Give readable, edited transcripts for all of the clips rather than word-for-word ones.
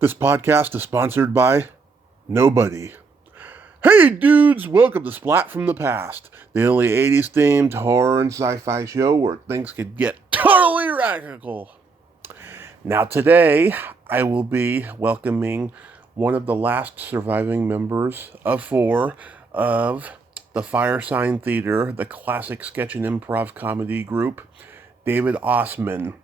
This podcast is sponsored by nobody. Hey dudes, welcome to Splat from the Past, the only 80s themed horror and sci-fi show where things could get totally radical. Now today, I will be welcoming one of the last surviving members of four of the Firesign Theatre, the classic sketch and improv comedy group, David Ossman.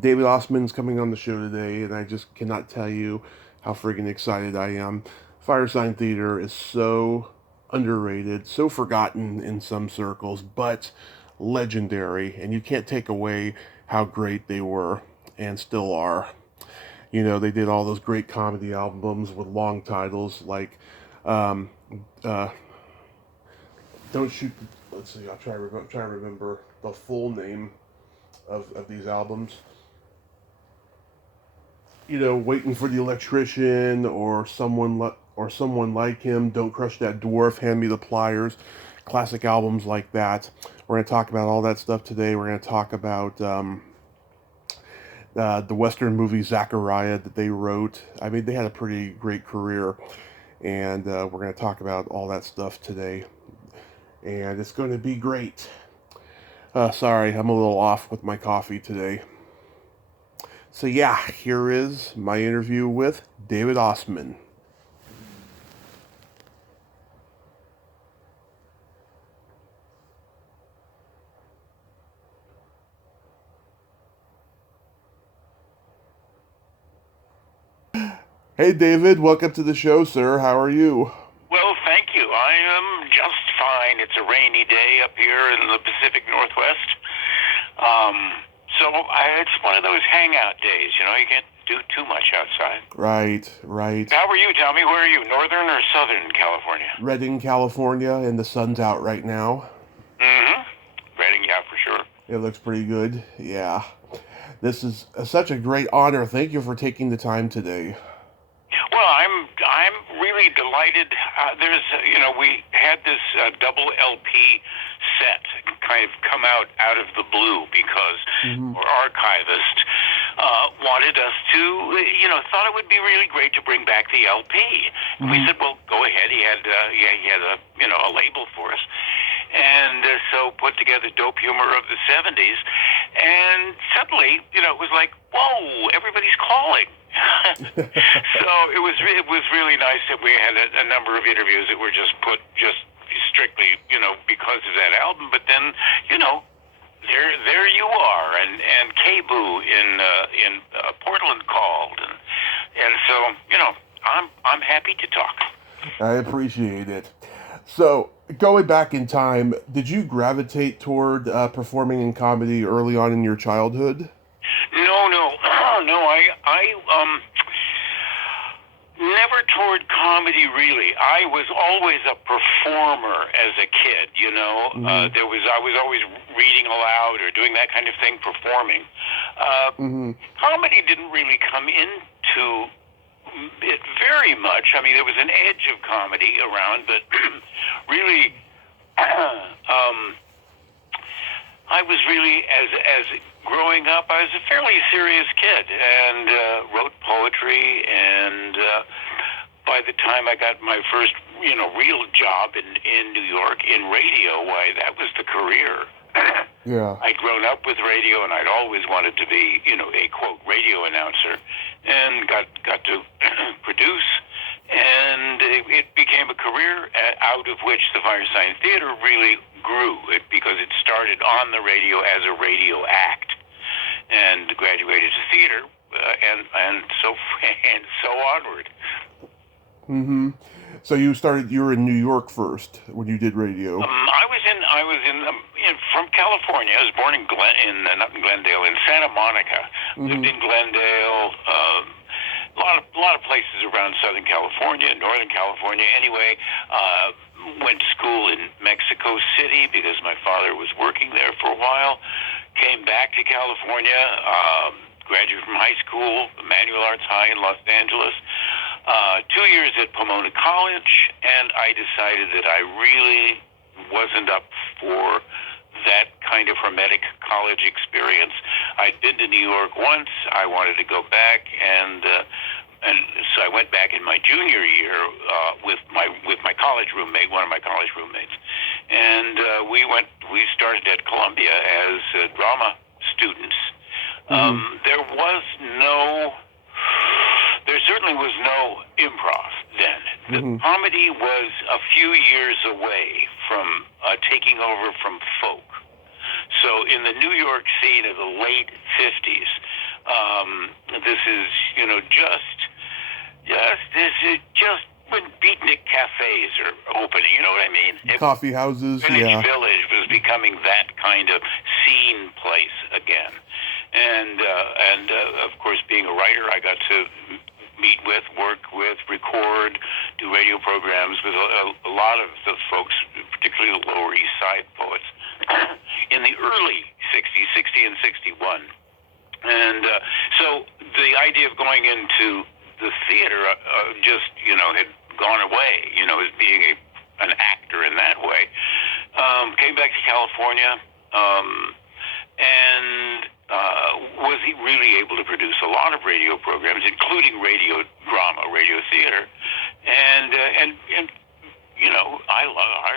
David Ossman's coming on the show today, and I just cannot tell you how freaking excited I am. Firesign Theatre is so underrated, so forgotten in some circles, but legendary, and you can't take away how great they were and still are. You know, they did all those great comedy albums with long titles like um, uh, Don't Shoot the... Let's see, I'll try to remember the full name of these albums. You know, Waiting for the Electrician, or someone like him, Don't Crush That Dwarf, Hand Me the Pliers, classic albums like that. We're going to talk about all that stuff today. We're going to talk about the Western movie Zachariah that they wrote. I mean, they had a pretty great career, and we're going to talk about all that stuff today. And it's going to be great. Sorry, I'm a little off with my coffee today. So yeah, here is my interview with David Ossman. Hey David, welcome to the show, sir. How are you? Well, thank you. I am just fine. It's a rainy day up here in the Pacific Northwest. It's one of those hangout days. You know, you can't do too much outside. Right. How are you? Tell me, where are you? Northern or Southern California? Redding, California, and the sun's out right now. Mm-hmm. Redding, yeah, for sure. It looks pretty good. Yeah. This is such a great honor. Thank you for taking the time today. Well, I'm really delighted. We had this double LP set kind of come out of the blue because our archivist wanted us to, thought it would be really great to bring back the LP. And we said, well, go ahead. He had a label for us. And so put together Dope Humor of the 70s. And suddenly, it was like, whoa, everybody's calling. So it was really nice that we had a number of interviews that were just put strictly, because of that album. But then, there you are, and K-Boo in Portland called, and so I'm happy to talk. I appreciate it. So, going back in time, did you gravitate toward performing in comedy early on in your childhood? No. I never toward comedy, really. I was always a performer as a kid. I was always reading aloud or doing that kind of thing, performing. Comedy didn't really come into it very much. I mean, there was an edge of comedy around, but really, I was really, as growing up, I was a fairly serious kid and wrote poetry. And by the time I got my first, real job in New York in radio, why, that was the career. Yeah. I'd grown up with radio, and I'd always wanted to be, a quote radio announcer, and got to produce, and it became a career out of which the Firesign Theatre really grew, because it started on the radio as a radio act, and graduated to theater, and so onward. So you were in New York first when you did radio. I was from California. I was born not in Glendale, in Santa Monica. Lived in Glendale. A lot of places around Southern California, Northern California. Anyway, went to school in Mexico City because my father was working there for a while. Came back to California. Graduated from high school, Emmanuel Arts High in Los Angeles. 2 years at Pomona College, and I decided that I really wasn't up for that kind of hermetic college experience. I'd been to New York once. I wanted to go back, and I went back in my junior year with my college roommate, one of my college roommates, and we started at Columbia as drama students. There certainly was no improv then. The comedy was a few years away from taking over from folk. So in the New York scene of the late 50s, this is, just when beatnik cafes are opening, you know what I mean? Coffee houses, Greenwich Village was becoming that kind of scene place again. And of course, being a writer, I got to meet with, work with, record, do radio programs with a lot of the folks, particularly the Lower East Side poets, in the early 60s, 60 and 61. And so the idea of going into the theater just, had gone away, as being an actor in that way. Came back to California, and was he really able to produce a lot of radio programs, including radio drama, radio theater, and I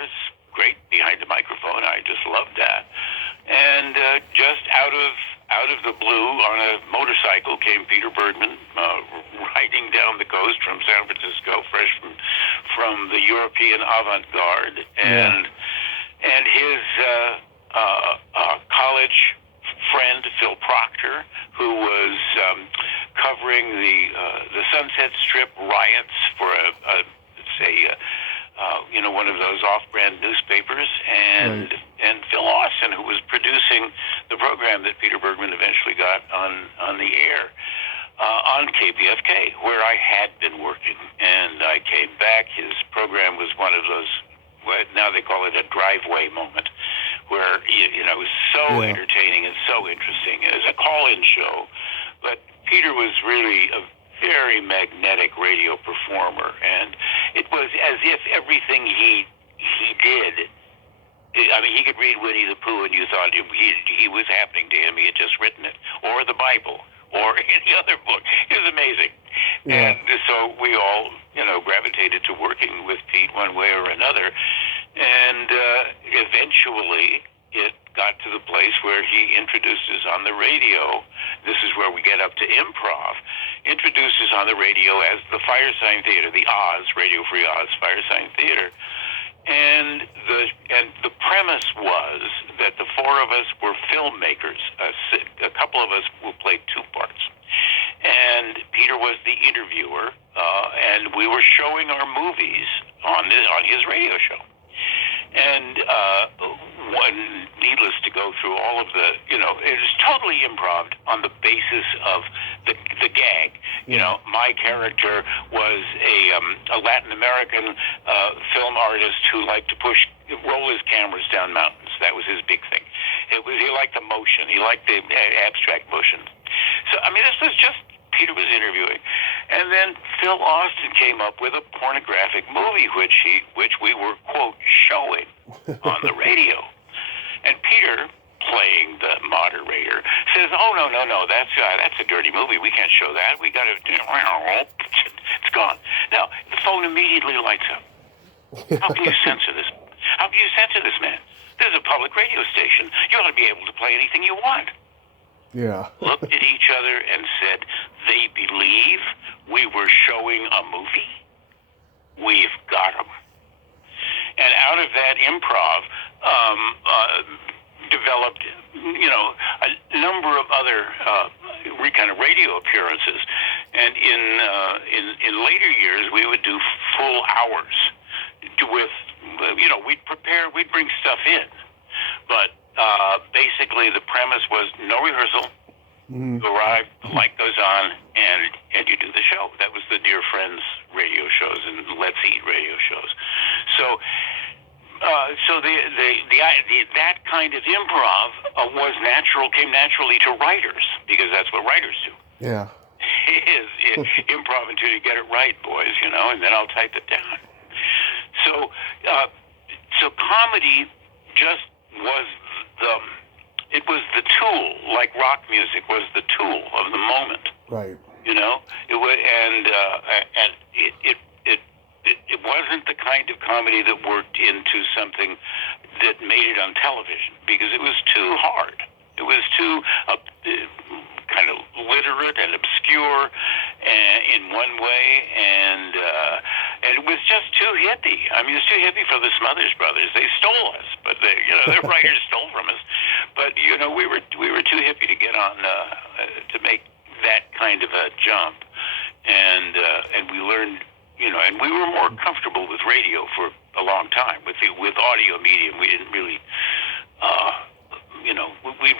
was great behind the microphone. I just loved that, and just out of the blue, on a motorcycle, came Peter Bergman, riding down the coast from San Francisco, fresh from the European avant-garde, and his college friend Phil Proctor, who was covering the Sunset Strip riots for one of those off-brand newspapers, and Phil Ossman, who was producing the program that Peter Bergman eventually got on the air on KPFK, where I had been working. And I came back. His program was one of those, now they call it a driveway moment, where it was so entertaining and so interesting. It was a call-in show, but Peter was really a very magnetic radio performer, and it was as if everything he did, I mean, he could read Winnie the Pooh, and you thought he was happening to him. He had just written it, or the Bible, or any other book. It was amazing. And so we all, gravitated to working with Pete one way or another, and eventually it got to the place where he introduces on the radio, this is where we get up to improv, introduces on the radio as the Firesign Theatre, the Oz, Radio Free Oz, Firesign Theatre. And the premise was that the four of us were filmmakers. A couple of us who played two parts. And Peter was the interviewer, and we were showing our movies on his radio show. And needless to go through all of the, it was totally improv on the basis of the gag. My character was a Latin American film artist who liked to roll his cameras down mountains. That was his big thing. He liked the motion. He liked the abstract motion. So, I mean, this was just Peter was interviewing. And then Phil Ossman came up with a pornographic movie, which we were, quote, showing on the radio. And Peter, playing the moderator, says, "Oh, no, that's a dirty movie. We can't show that. We got to, it's gone." Now, the phone immediately lights up. How can you censor this? How can you censor this man? This is a public radio station. You ought to be able to play anything you want. Yeah. Looked at each other and said, "They believe we were showing a movie? We've got them." And out of that improv developed, a number of other kind of radio appearances. And in later years, we would do full hours with, we'd bring stuff in. But basically the premise was no rehearsal. You arrive, the light goes on, and you do the show. That was the Dear Friends radio shows and Let's Eat radio shows. So that kind of improv came naturally to writers, because that's what writers do. Yeah. Is improv until you get it right, boys, and then I'll type it down. So comedy just was the tool, like rock music was the tool of the moment. Right. You know, it was, and it wasn't the kind of comedy that worked into something that made it on television because it was too hard. It was too kind of literate and obscure in one way, and it was just too hippie. I mean, it's too hippie for the Smothers Brothers. They stole us, but their writers stole from us. But we were too hippie to get on to make that kind of a jump, and we learned. And we were more comfortable with radio for a long time. With audio medium, we didn't really,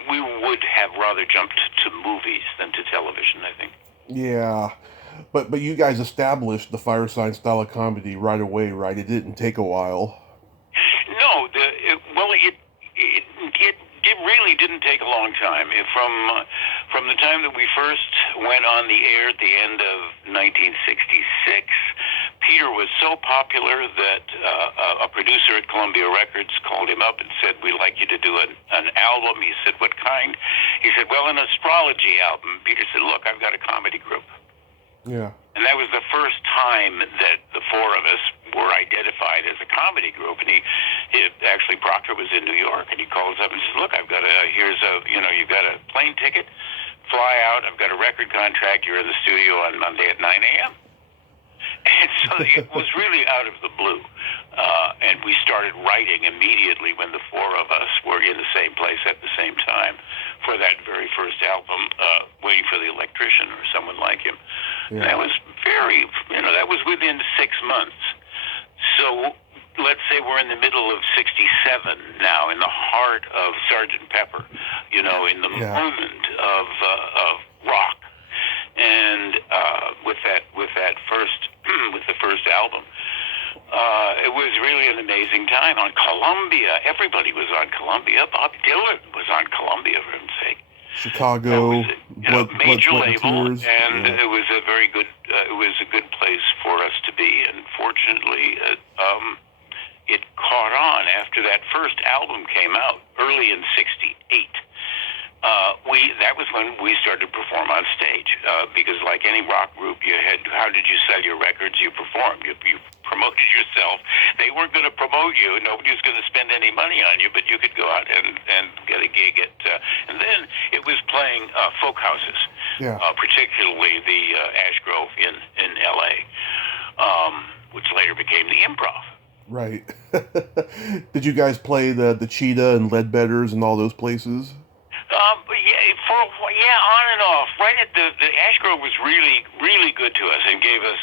we would have rather jumped to movies than to television, I think. Yeah, but you guys established the Firesign style of comedy right away, right? It didn't take a while. No, it really didn't take a long time. From the time that we first went on the air at the end of 1966, Peter was so popular that a producer at Columbia Records called him up and said, "We'd like you to do an album." He said, "What kind?" He said, "Well, an astrology album." Peter said, "Look, I've got a comedy group." Yeah. And that was the first time that the four of us were identified as a comedy group. And he actually, Proctor was in New York, and he calls up and says, "Look, you've got a plane ticket, fly out. I've got a record contract. You're in the studio on Monday at 9 a.m." And so it was really out of the blue. And we started writing immediately when the four of us were in the same place at the same time for that very first album, Waiting for the Electrician or someone like him. Yeah. And that was that was within 6 months. So let's say we're in the middle of 67 now, in the heart of Sgt. Pepper, in the moment of rock. And with the first album, it was really an amazing time on Columbia. Everybody was on Columbia. Bob Dylan was on Columbia, for heaven's sake. Chicago, major label, and it was a very good. It was a good place for us to be, and fortunately, it caught on after that first album came out early in '68. That was when we started to perform on stage, because like any rock group, how did you sell your records? You performed. You promoted yourself. They weren't going to promote you. Nobody was going to spend any money on you, but you could go out and get a gig at. And then it was playing folk houses, particularly the Ash Grove in L.A., which later became the Improv. Right. Did you guys play the Cheetah and Leadbetters and all those places? On and off. Right at the Ash Grove was really, really good to us and gave us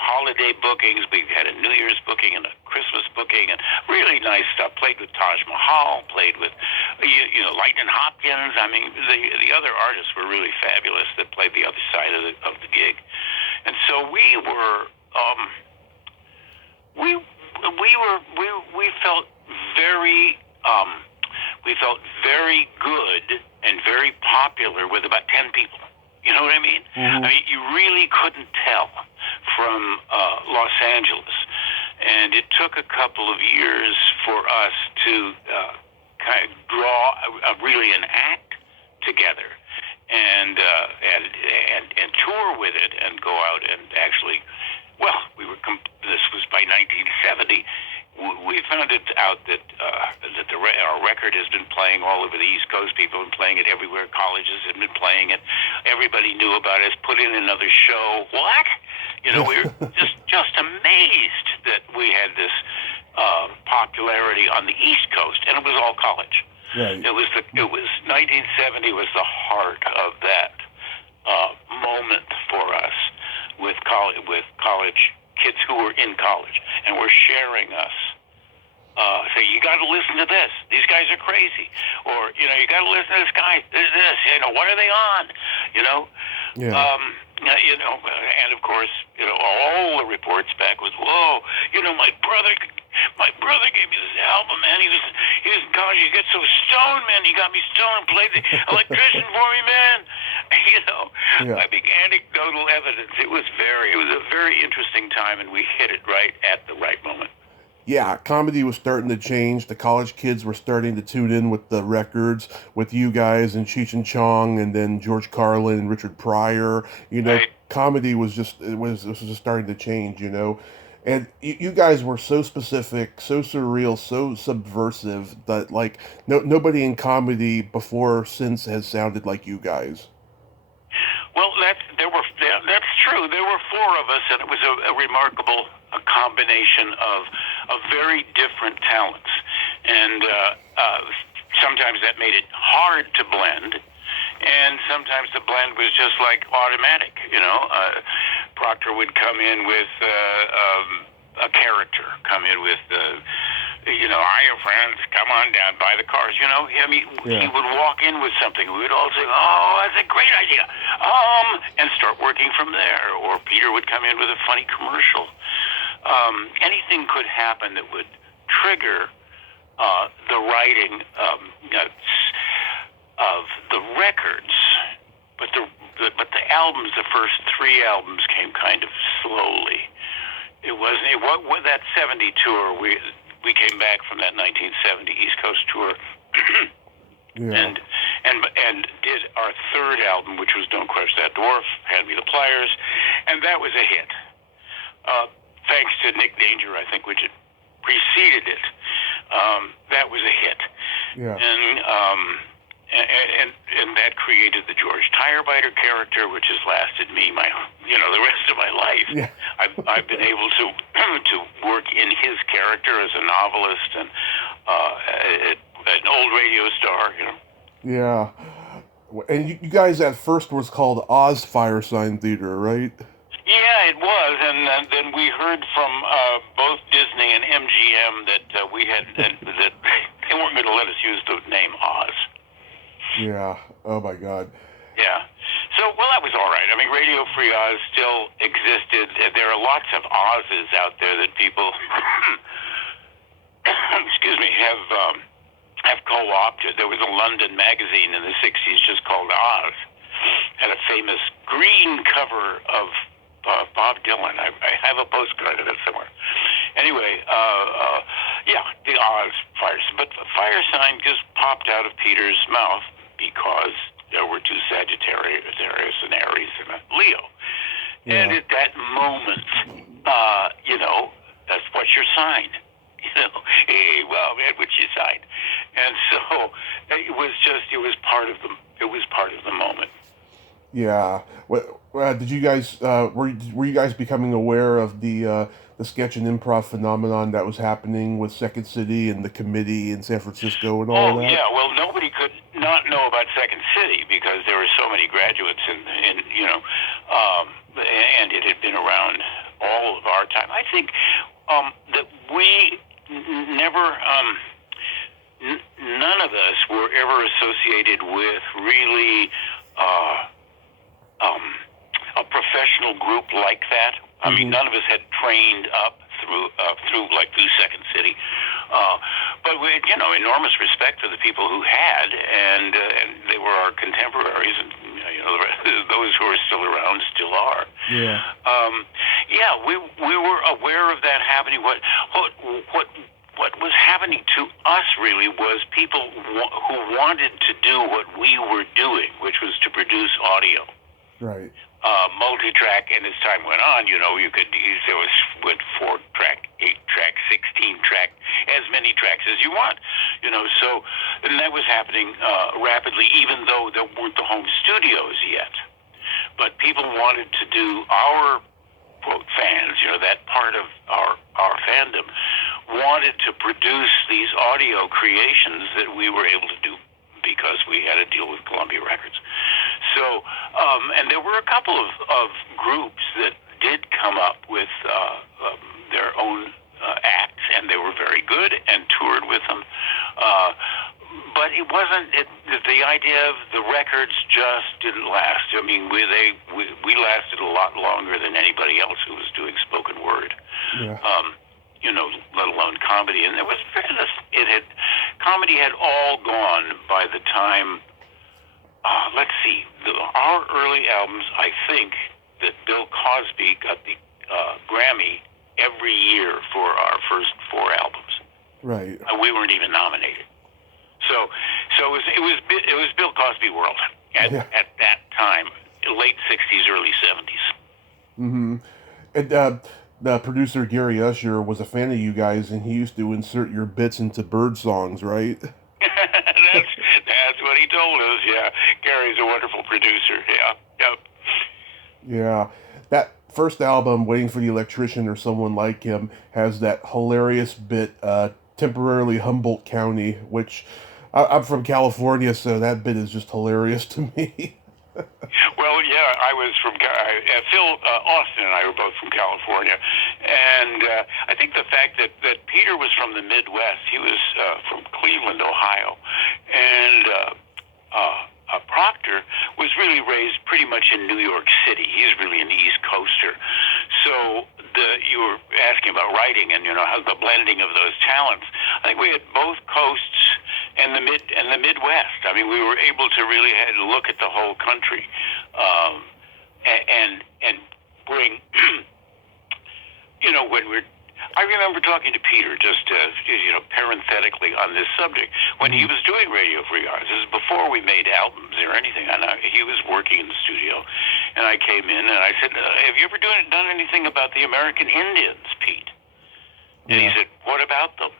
holiday bookings. We had a New Year's booking and a Christmas booking and really nice stuff. Played with Taj Mahal, played with Lightning Hopkins. I mean, the other artists were really fabulous that played the other side of the gig. And so we felt very good and very popular with about 10 people. You know what I mean? Mm-hmm. I mean, you really couldn't tell from Los Angeles. And it took a couple of years for us to kind of draw really an act together and tour with it and go out and actually, this was by 1970. We found it out that our record has been playing all over the East Coast. People have been playing it everywhere. Colleges have been playing it. Everybody knew about it. Put in another show. What? We were just amazed that we had this popularity on the East Coast, and it was all college. Right. It was 1970 was the heart of that moment for us with college kids who were in college and were sharing us. Say, you got to listen to this. These guys are crazy. Or, you got to listen to this guy. This. What are they on? Yeah. And of course, all the reports back was, whoa, my brother gave me this album, man. He was in college. He gets so stoned, man. He got me stoned and played the electrician for me, man. I think anecdotal evidence. It was a very interesting time, and we hit it right at the right moment. Yeah, comedy was starting to change. The college kids were starting to tune in with the records, with you guys and Cheech and Chong, and then George Carlin and Richard Pryor. Right. comedy was just starting to change, and you guys were so specific, so surreal, so subversive that like nobody in comedy before or since has sounded like you guys. Well, that's true. There were four of us, and it was a remarkable combination of very different talents, and sometimes that made it hard to blend, and sometimes the blend was just like automatic. Proctor would come in with a character, come in with hiya friends, come on down, buy the cars. He would walk in with something. We would all say, oh, that's a great idea, and start working from there. Or Peter would come in with a funny commercial. Anything could happen that would trigger the writing of the records, but the albums, the first three albums, came kind of slowly. It wasn't that 70 tour. We came back from that 1970 East Coast tour, and did our third album, which was Don't Crush That Dwarf, Hand Me the Pliers, and that was a hit. Thanks to Nick Danger, I think, which had preceded it. That was a hit. Yeah. And that created the George Tirebiter character, which has lasted me the rest of my life. Yeah. I've been able to work in his character as a novelist and an old radio star. Yeah. And you guys at first was called Oz Firesign Theatre, right? Yeah, it was, and then we heard from both Disney and MGM that we had that they weren't going to let us use the name Oz. Yeah. Oh my God. Yeah. So, well, that was all right. I mean, Radio Free Oz still existed. There are lots of Oz's out there that people, excuse me, have co-opted. There was a London magazine in the 60s just called Oz. Had a famous green cover of Bob Dylan. I have a postcard of it somewhere. Anyway, the Oz fires. But the fire sign just popped out of Peter's mouth because there were two Sagittarius, an Aries, and a Leo. Yeah. And at that moment, that's what's your sign. Hey, well, man, what's your sign? And so it was part of the moment. Yeah. Did you guys were you guys becoming aware of the sketch and improv phenomenon that was happening with Second City and the Committee in San Francisco and all that? Oh, yeah. Well, nobody could not know about Second City because there were so many graduates and it had been around all of our time. I think that we never, none of us were ever associated with really a professional group like that. I mean, none of us had trained up through Second City, but we, enormous respect for the people who had, and they were our contemporaries, and those who are still around still are. Yeah. We were aware of that happening. What was happening to us really was people who wanted to do what we were doing, which was to produce audio. Right. Multi-track, and as time went on, there was 4-track, 8-track, 16-track, as many tracks as you want, so, and that was happening rapidly, even though there weren't the home studios yet. But people wanted to do our, quote, fans, that part of our fandom, wanted to produce these audio creations that we were able to do because we had a deal with Columbia Records. So, and there were a couple of groups that did come up with their own acts, and they were very good and toured with them. But it wasn't, the idea of the records just didn't last. I mean, we lasted a lot longer than anybody else who was doing spoken word. Yeah. Let alone comedy. And comedy had all gone by the time, let's see, our early albums, I think that Bill Cosby got the Grammy every year for our first 4 albums. Right. We weren't even nominated. So it was Bill Cosby world at that time, late 60s, early 70s. Mm-hmm. And the producer Gary Usher was a fan of you guys, and he used to insert your bits into bird songs, right? That's what he told us. Yeah, Gary's a wonderful producer. Yeah, yep. Yeah. That first album, Waiting for the Electrician or Someone Like Him, has that hilarious bit, Temporarily Humboldt County, which I'm from California, so that bit is just hilarious to me. Well, yeah, I was from Phil Austin and I were both from California, and I think the fact that Peter was from the Midwest, he was from Cleveland, Ohio, and Proctor was really raised pretty much in New York City. He's really an East Coaster, so you were asking about writing and how the blending of those talents. I think we had both coasts and the Midwest. I mean, we were able to really look at the whole country, and bring when we're. I remember talking to Peter just parenthetically on this subject when he was doing Radio Free Arts. This is before we made albums or anything. And he was working in the studio, and I came in and I said, "Have you ever done anything about the American Indians, Pete?" And he said, "What about them?"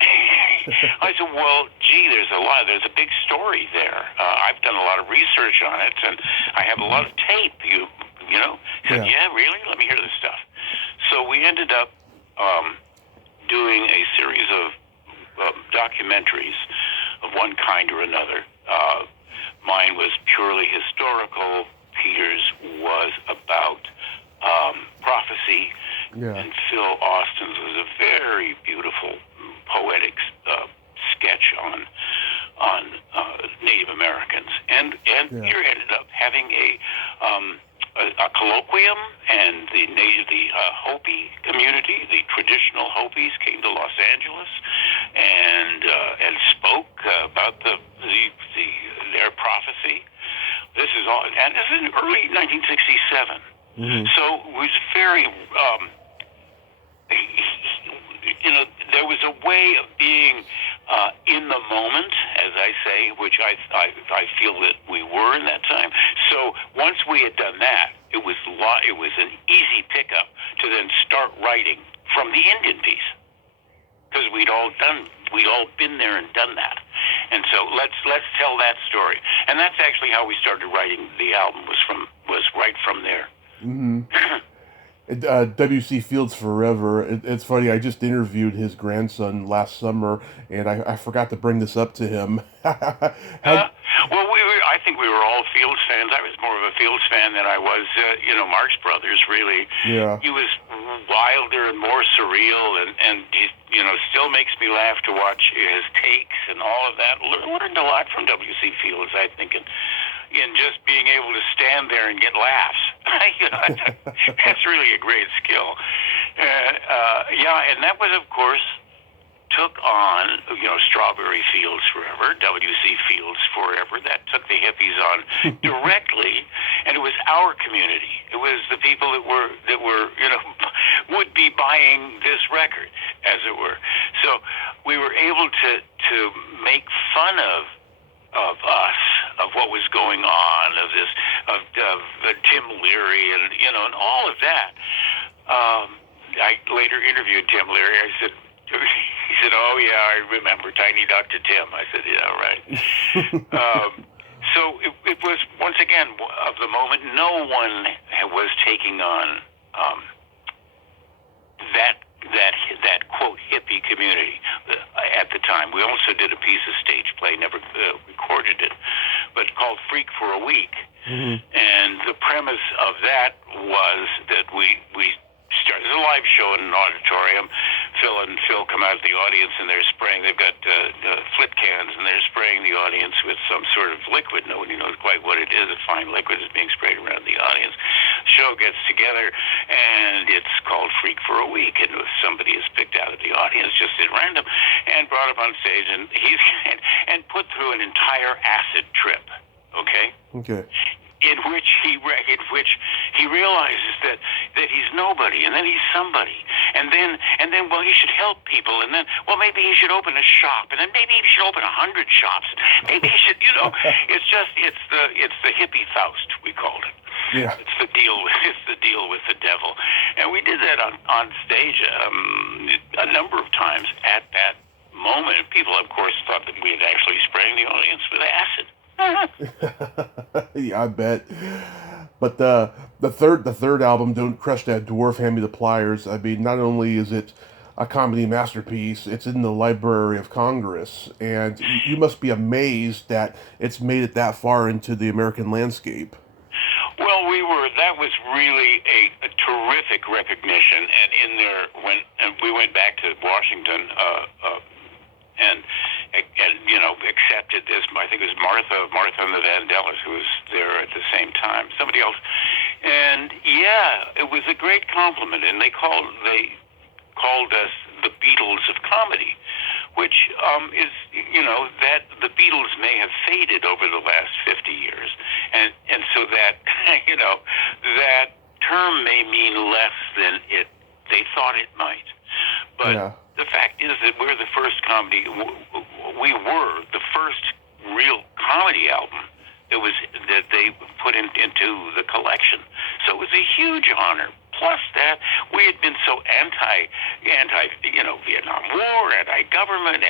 I said, "Well, gee, there's a big story there. I've done a lot of research on it, and I have a lot of tape. You know?" He said, "Yeah, really? Let me hear this stuff." So we ended up doing a series of documentaries of one kind or another. Mine was purely historical. Peter's was about prophecy, and Phil Austin's was a very beautiful, poetic sketch on Native Americans. And Peter ended up having a colloquium, and the Hopi community, the traditional Hopis, came to Los Angeles and spoke about their prophecy. This is all, and this is in early 1967. So it was very, there was a way of being in the moment, as I say, which I feel that we were in that time. So once we had done that, it was an easy pickup to then start writing from the Indian piece, because we'd all been there and done that. And so let's tell that story. And that's actually how we started writing the album, was right from there. W.C. Fields Forever. It's funny, I just interviewed his grandson last summer, and I forgot to bring this up to him. Well, I think we were all Fields fans. I was more of a Fields fan than I was, Marx Brothers, really. Yeah. He was wilder and more surreal, and he, still makes me laugh to watch his takes and all of that. Learned a lot from W.C. Fields, I think, in just being able to stand there and get laughs. That's really a great skill. And that was, of course, took on, Strawberry Fields Forever, W.C. Fields Forever. That took the hippies on directly, and it was our community. It was the people that were would be buying this record, as it were. So we were able to make fun of us, of what was going on, of Tim Leary, and all of that. I later interviewed Tim Leary. He said, "Oh yeah, I remember Tiny Dr. Tim." I said, "Yeah, right." So it was, once again, of the moment. No one was taking on that quote hippie community at the time. We also did a piece of stage play, never recorded it, but called Freak for a Week. And the premise of that was that we started a live show in an auditorium. Phil come out of the audience, and they're spraying. They've got flit cans, and they're spraying the audience with some sort of liquid. Nobody knows quite what it is. A fine liquid is being sprayed around the audience. Show gets together, and it's called Freak for a Week. And somebody is picked out of the audience just at random and brought up on stage, and and put through an entire acid trip. Okay. In which he realizes that he's nobody, and then he's somebody, and then well, he should help people, and then maybe he should open a shop, and then maybe he should open 100 shops. Maybe he should, it's the hippie Faust, we called it. Yeah. It's the deal. It's the deal with the devil, and we did that on stage a number of times. At that moment, people, of course, thought that we had actually spraying the audience with acid. Yeah, I bet. But the third album, Don't Crush That Dwarf, Hand Me the Pliers. I mean, not only is it a comedy masterpiece, it's in the Library of Congress, and you must be amazed that it's made it that far into the American landscape. Well, that was really a terrific recognition, and in there, when we went back to Washington, and accepted this. I think it was Martha and the Vandellas, who was there at the same time. Somebody else, and yeah, it was a great compliment. And they called us the Beatles of Comedy, which is that the Beatles may have faded over the last 50 years, and so that that term may mean less than they thought it might, but. Yeah. The fact is that we were the first real comedy album that they put into the collection. So it was a huge honor. Plus that we had been so anti Vietnam War, anti-government,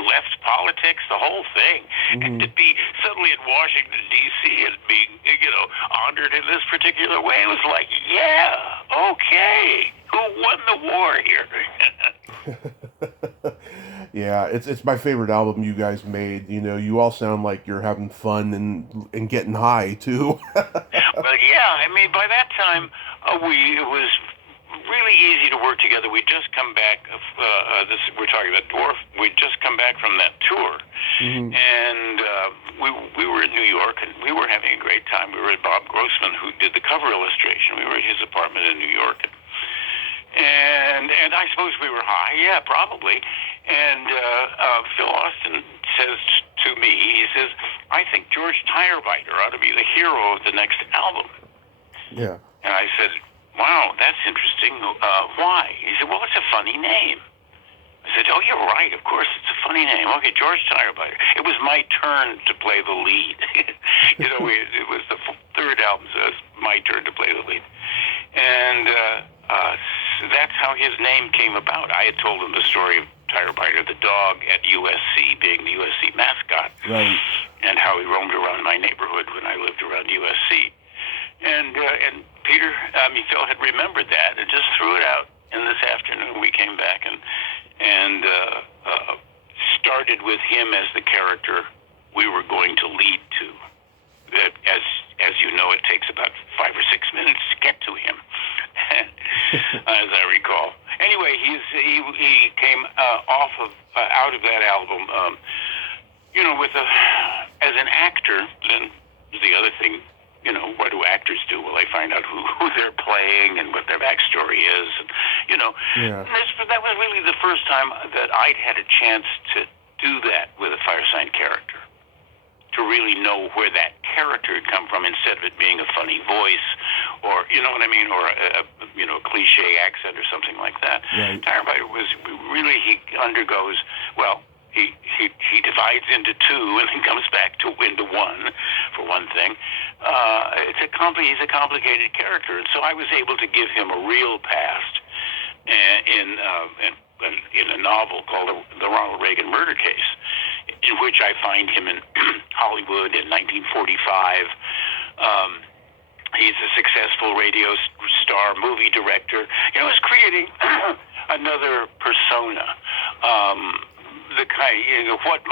left politics, the whole thing, and to be suddenly in Washington D.C. and being honored in this particular way, it was like, yeah, okay, who won the war here? Yeah, it's my favorite album you guys made. You all sound like you're having fun and getting high too. Well, yeah, I mean, by that time, it was really easy to work together. We'd just come back. We're talking about Dwarf. We'd just come back from that tour, and we were in New York, and we were having a great time. We were at Bob Grossman, who did the cover illustration. We were at his apartment in New York, and I suppose we were high. Yeah, probably. And Phil Austin says to me, he says, "I think George Tirebiter ought to be the hero of the next album." Yeah. And I said, "Wow, that's interesting. Why?" He said, "Well, it's a funny name." I said, "Oh, you're right. Of course, it's a funny name. Okay, George Tirebiter." It was my turn to play the lead. It was the third album, so it was my turn to play the lead. And so that's how his name came about. I had told him the story of Tirebiter, the dog at USC, being the USC mascot, right, and how he roamed around my neighborhood when I lived around USC. And Phil had remembered that and just threw it out. And this afternoon we came back and started with him as the character we were going to lead to. As you know, it takes about 5 or 6 minutes to get to him, as I recall. Anyway, he came out of that album, as an actor. Then the other thing, what do actors do? Well, they find out who they're playing and what their backstory is, and Yeah. That was really the first time that I'd had a chance to do that with a Firesign character, to really know where that character had come from, instead of it being a funny voice, or or a cliche accent or something like that. Right. Tirebiter he undergoes, well, he divides into two and then comes back into one, for one thing. He's a complicated character, and so I was able to give him a real past in a novel called The Ronald Reagan Murder Case, in which I find him in Hollywood in 1945. He's a successful radio star, movie director. He's creating another persona, the kind, what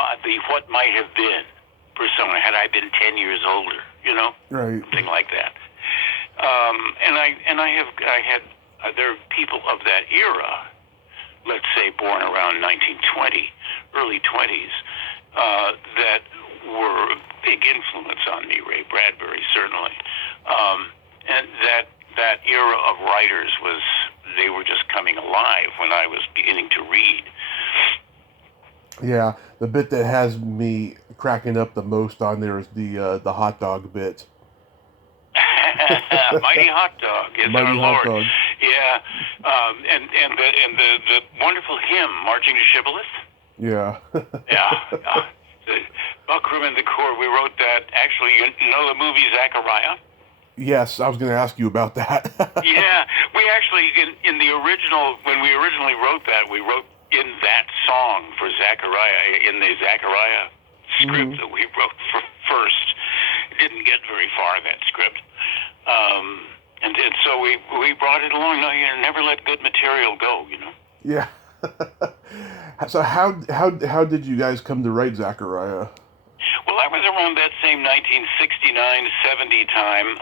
might have been persona had I been 10 years older, right, something like that. There are people of that era, let's say born around 1920, early 20s, that were a big influence on me. Ray Bradbury, certainly. And that era of writers they were just coming alive when I was beginning to read. Yeah, the bit that has me cracking up the most on there is the hot dog bit. Mighty hot dog, yes, Mighty our hot Lord. dog. Yeah, and the wonderful hymn, Marching to Shibboleth. Yeah. Yeah. The Buckroom and the Core. We wrote that. Actually, the movie Zachariah? Yes, I was going to ask you about that. Yeah, we actually in the original when we originally wrote that, we wrote in that song for Zachariah in the Zachariah script that we wrote first. Didn't get very far that script, and so we brought it along. No, you never let good material go. Yeah. So how did you guys come to write Zachariah? Well, I was around that same 1969-70 time,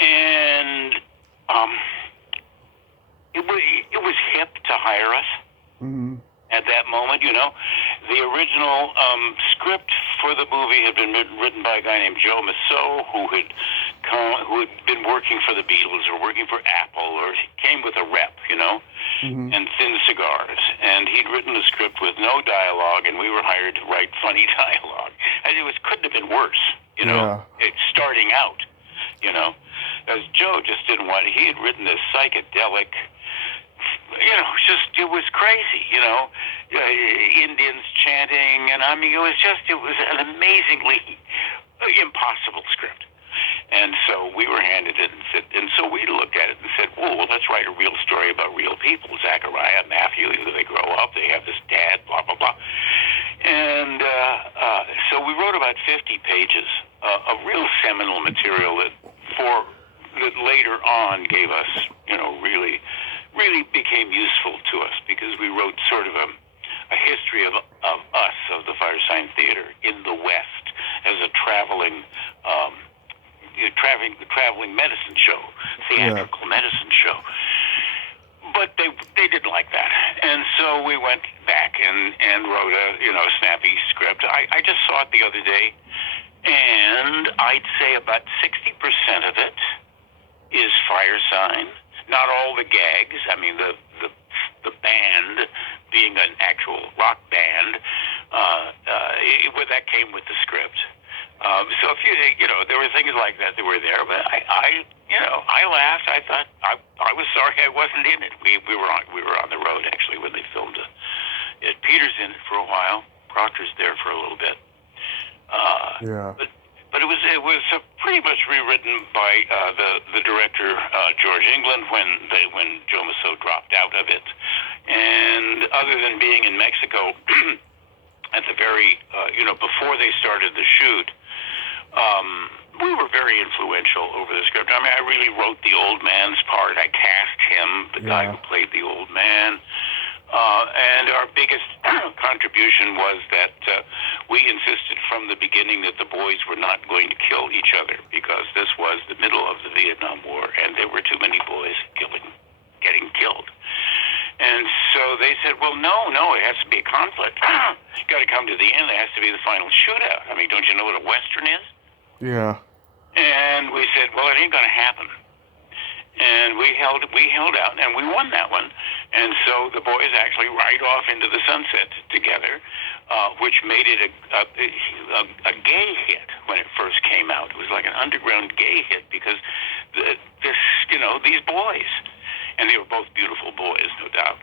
and it was hip to hire us at that moment. The original script for the movie had been written by a guy named Joe Masseau, who had been working for the Beatles or working for Apple, or came with a rep, and thin cigars. And he'd written the script with no dialogue, and we were hired to write funny dialogue. And couldn't have been worse, It's starting out, As Joe just didn't want. He had written this psychedelic. It was crazy, Indians chanting, and it was an amazingly impossible script. And so we were handed it, and so we looked at it and said, well, let's write a real story about real people. Zachariah, Matthew, they grow up, they have this dad, blah, blah, blah. And so we wrote about 50 pages of real seminal material that later on gave us, really became useful to us, because we wrote sort of a history of us, of the Firesign Theatre in the West, as a traveling medicine show, theatrical medicine show. But they didn't like that, and so we went back and wrote a snappy script. I just saw it the other day, and I'd say about 60% of it is Firesign. Not all the gags. I mean, the band being an actual rock band, that came with the script. So if there were things like that were there, but I laughed. I thought I was sorry I wasn't in it. We were on the road actually when they filmed it. Peter's in it for a while. Proctor's there for a little bit. But it was pretty much rewritten by the director George England when Joe Masseau dropped out of it. And other than being in Mexico at the very before they started the shoot, we were very influential over the script. I mean, I really wrote the old man's part. I cast him, the guy who played the old man. And our biggest contribution was that we insisted from the beginning that the boys were not going to kill each other, because this was the middle of the Vietnam War, and there were too many boys getting killed. And so they said, well, no, it has to be a conflict. You got to come to the end. It has to be the final shootout. I mean, don't you know what a Western is? Yeah. And we said, well, it ain't going to happen. And we held out, and we won that one. And so the boys actually ride off into the sunset together, which made it a gay hit when it first came out. It was like an underground gay hit, because these boys, and they were both beautiful boys, no doubt.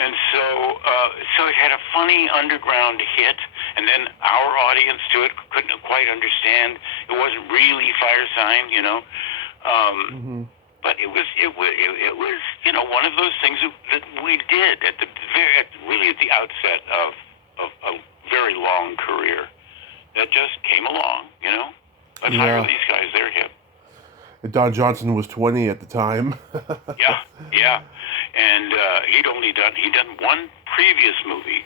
And so it had a funny underground hit, and then our audience to it couldn't quite understand. It wasn't really Firesign, But it was one of those things that we did at the outset of a very long career that just came along, Let's hire these guys, they're hip. Don Johnson was 20 at the time. yeah, and he'd done one previous movie,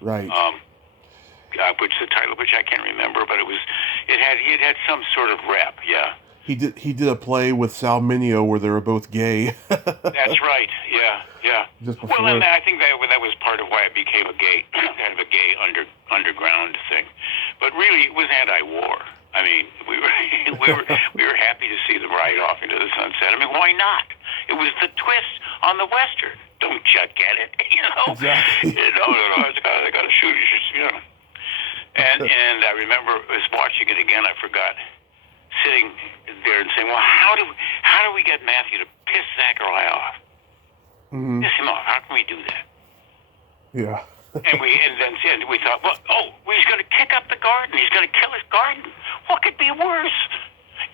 right? The title which I can't remember, but he had some sort of rep, yeah. He did a play with Sal Mineo where they were both gay. That's right. Yeah. Just before. Well, and I think that was part of why it became kind of a gay underground thing. But really, it was anti-war. I mean, we were happy to see them ride off into the sunset. I mean, why not? It was the twist on the Western. Don't you get it? Exactly. No, I got to shoot you. And I remember I was watching it again. I forgot. Sitting there and saying, well, how do we get Matthew to piss Zachariah off? Mm-hmm. Piss him off. How can we do that? Yeah. and then we thought, well, he's going to kick up the garden. He's going to kill his garden. What could be worse?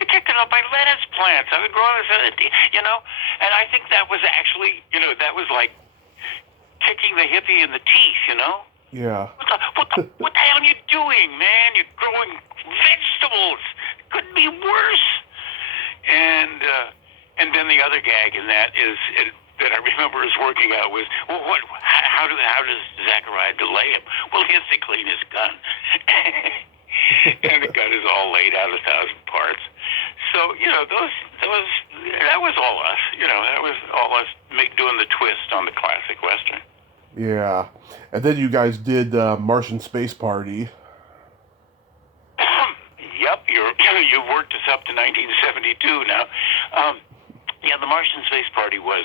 You're kicking up my lettuce plants. I would grow this, you know. And I think that was actually, you know, that was like kicking the hippie in the teeth, you know. Yeah. What the hell are you doing, man? You're growing vegetables. Couldn't be worse. And then the other gag in that is that I remember us working out was, well, how does Zachariah delay him? Well, he has to clean his gun. And the gun is all laid out 1,000 parts. So, you know, that was all us. You know, that was all us doing the twist on the classic Western. Yeah. And then you guys did Martian Space Party. Yep, you've worked us up to 1972 now. Yeah, the Martian Space Party was,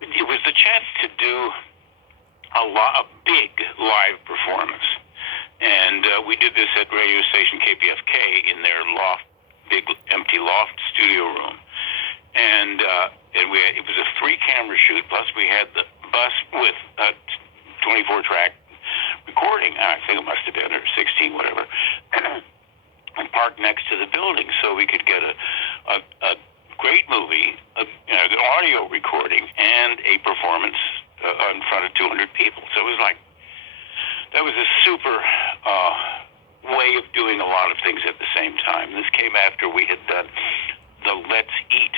it was the chance to do a big live performance. And we did this at radio station KPFK in their big empty loft studio room. And it was a 3-camera shoot, plus we had the bus with a 24-track recording. I think it must have been, or 16, whatever, and parked next to the building so we could get a great movie, an audio recording, and a performance in front of 200 people. So it was like, that was a super way of doing a lot of things at the same time. This came after we had done the Let's Eat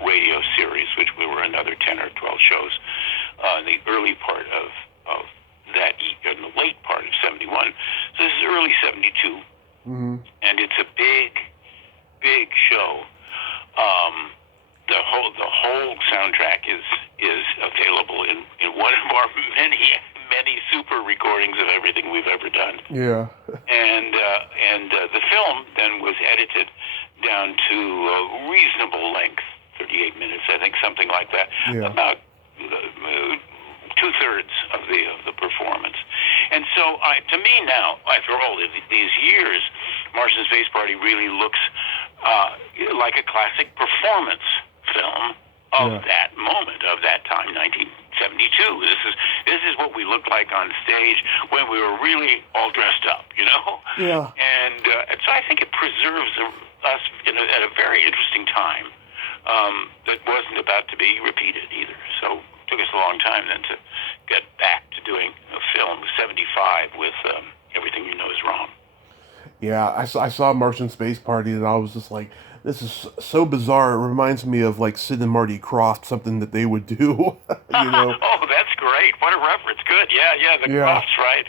radio series, which we were another 10 or 12 shows in the early part of that, in the late part of 71. So this is early 72, and it's a big show. The whole soundtrack is available in one of our many super recordings of everything we've ever done. Yeah. And the film then was edited down to a reasonable length, 38 minutes, I think, something like that. Yeah. About 2/3 of the performance. And so, to me now, after all these years, Martian Space Party really looks like a classic performance film of that moment, of that time, 1972. This is what we looked like on stage when we were really all dressed up, you know? Yeah. And so I think it preserves us at a very interesting time that wasn't about to be repeated either. So it took us a long time then to get back to doing a film, 75, with Everything You Know Is Wrong. Yeah, I saw Martian Space Party, and I was just like, this is so bizarre. It reminds me of like Sid and Marty Krofft, something that they would do. You know? Oh, that's great! What a reference. Good. Yeah. The Krofts, right.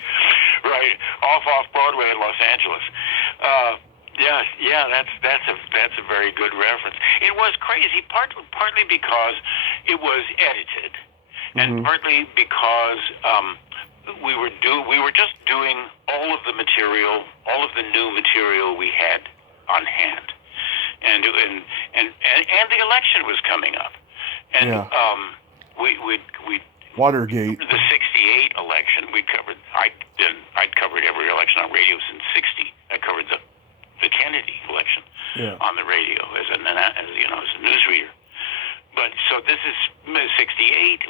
Off Broadway in Los Angeles. That's a very good reference. It was crazy, partly because it was edited, and partly because we were just doing all of the material, all of the new material we had on hand, and the election was coming up, and we Watergate, the '68 election. I'd covered every election on radio since '60. I covered the Kennedy election on the radio as a newsreader. But so this is '68.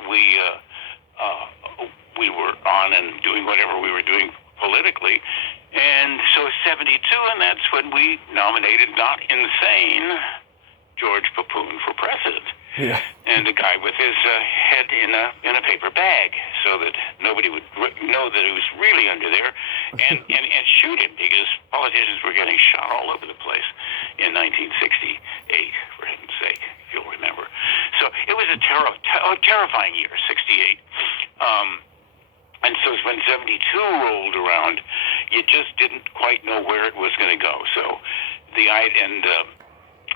We were on and doing whatever we were doing politically, and so '72, and that's when we nominated not insane George Papoon for president. Yeah. And a guy with his head in a paper bag, so that nobody would know that he was really under there, and shoot him, because politicians were getting shot all over the place in 1968, for heaven's sake, if you'll remember. So it was a terrifying year, '68. And so when '72 rolled around, you just didn't quite know where it was going to go. So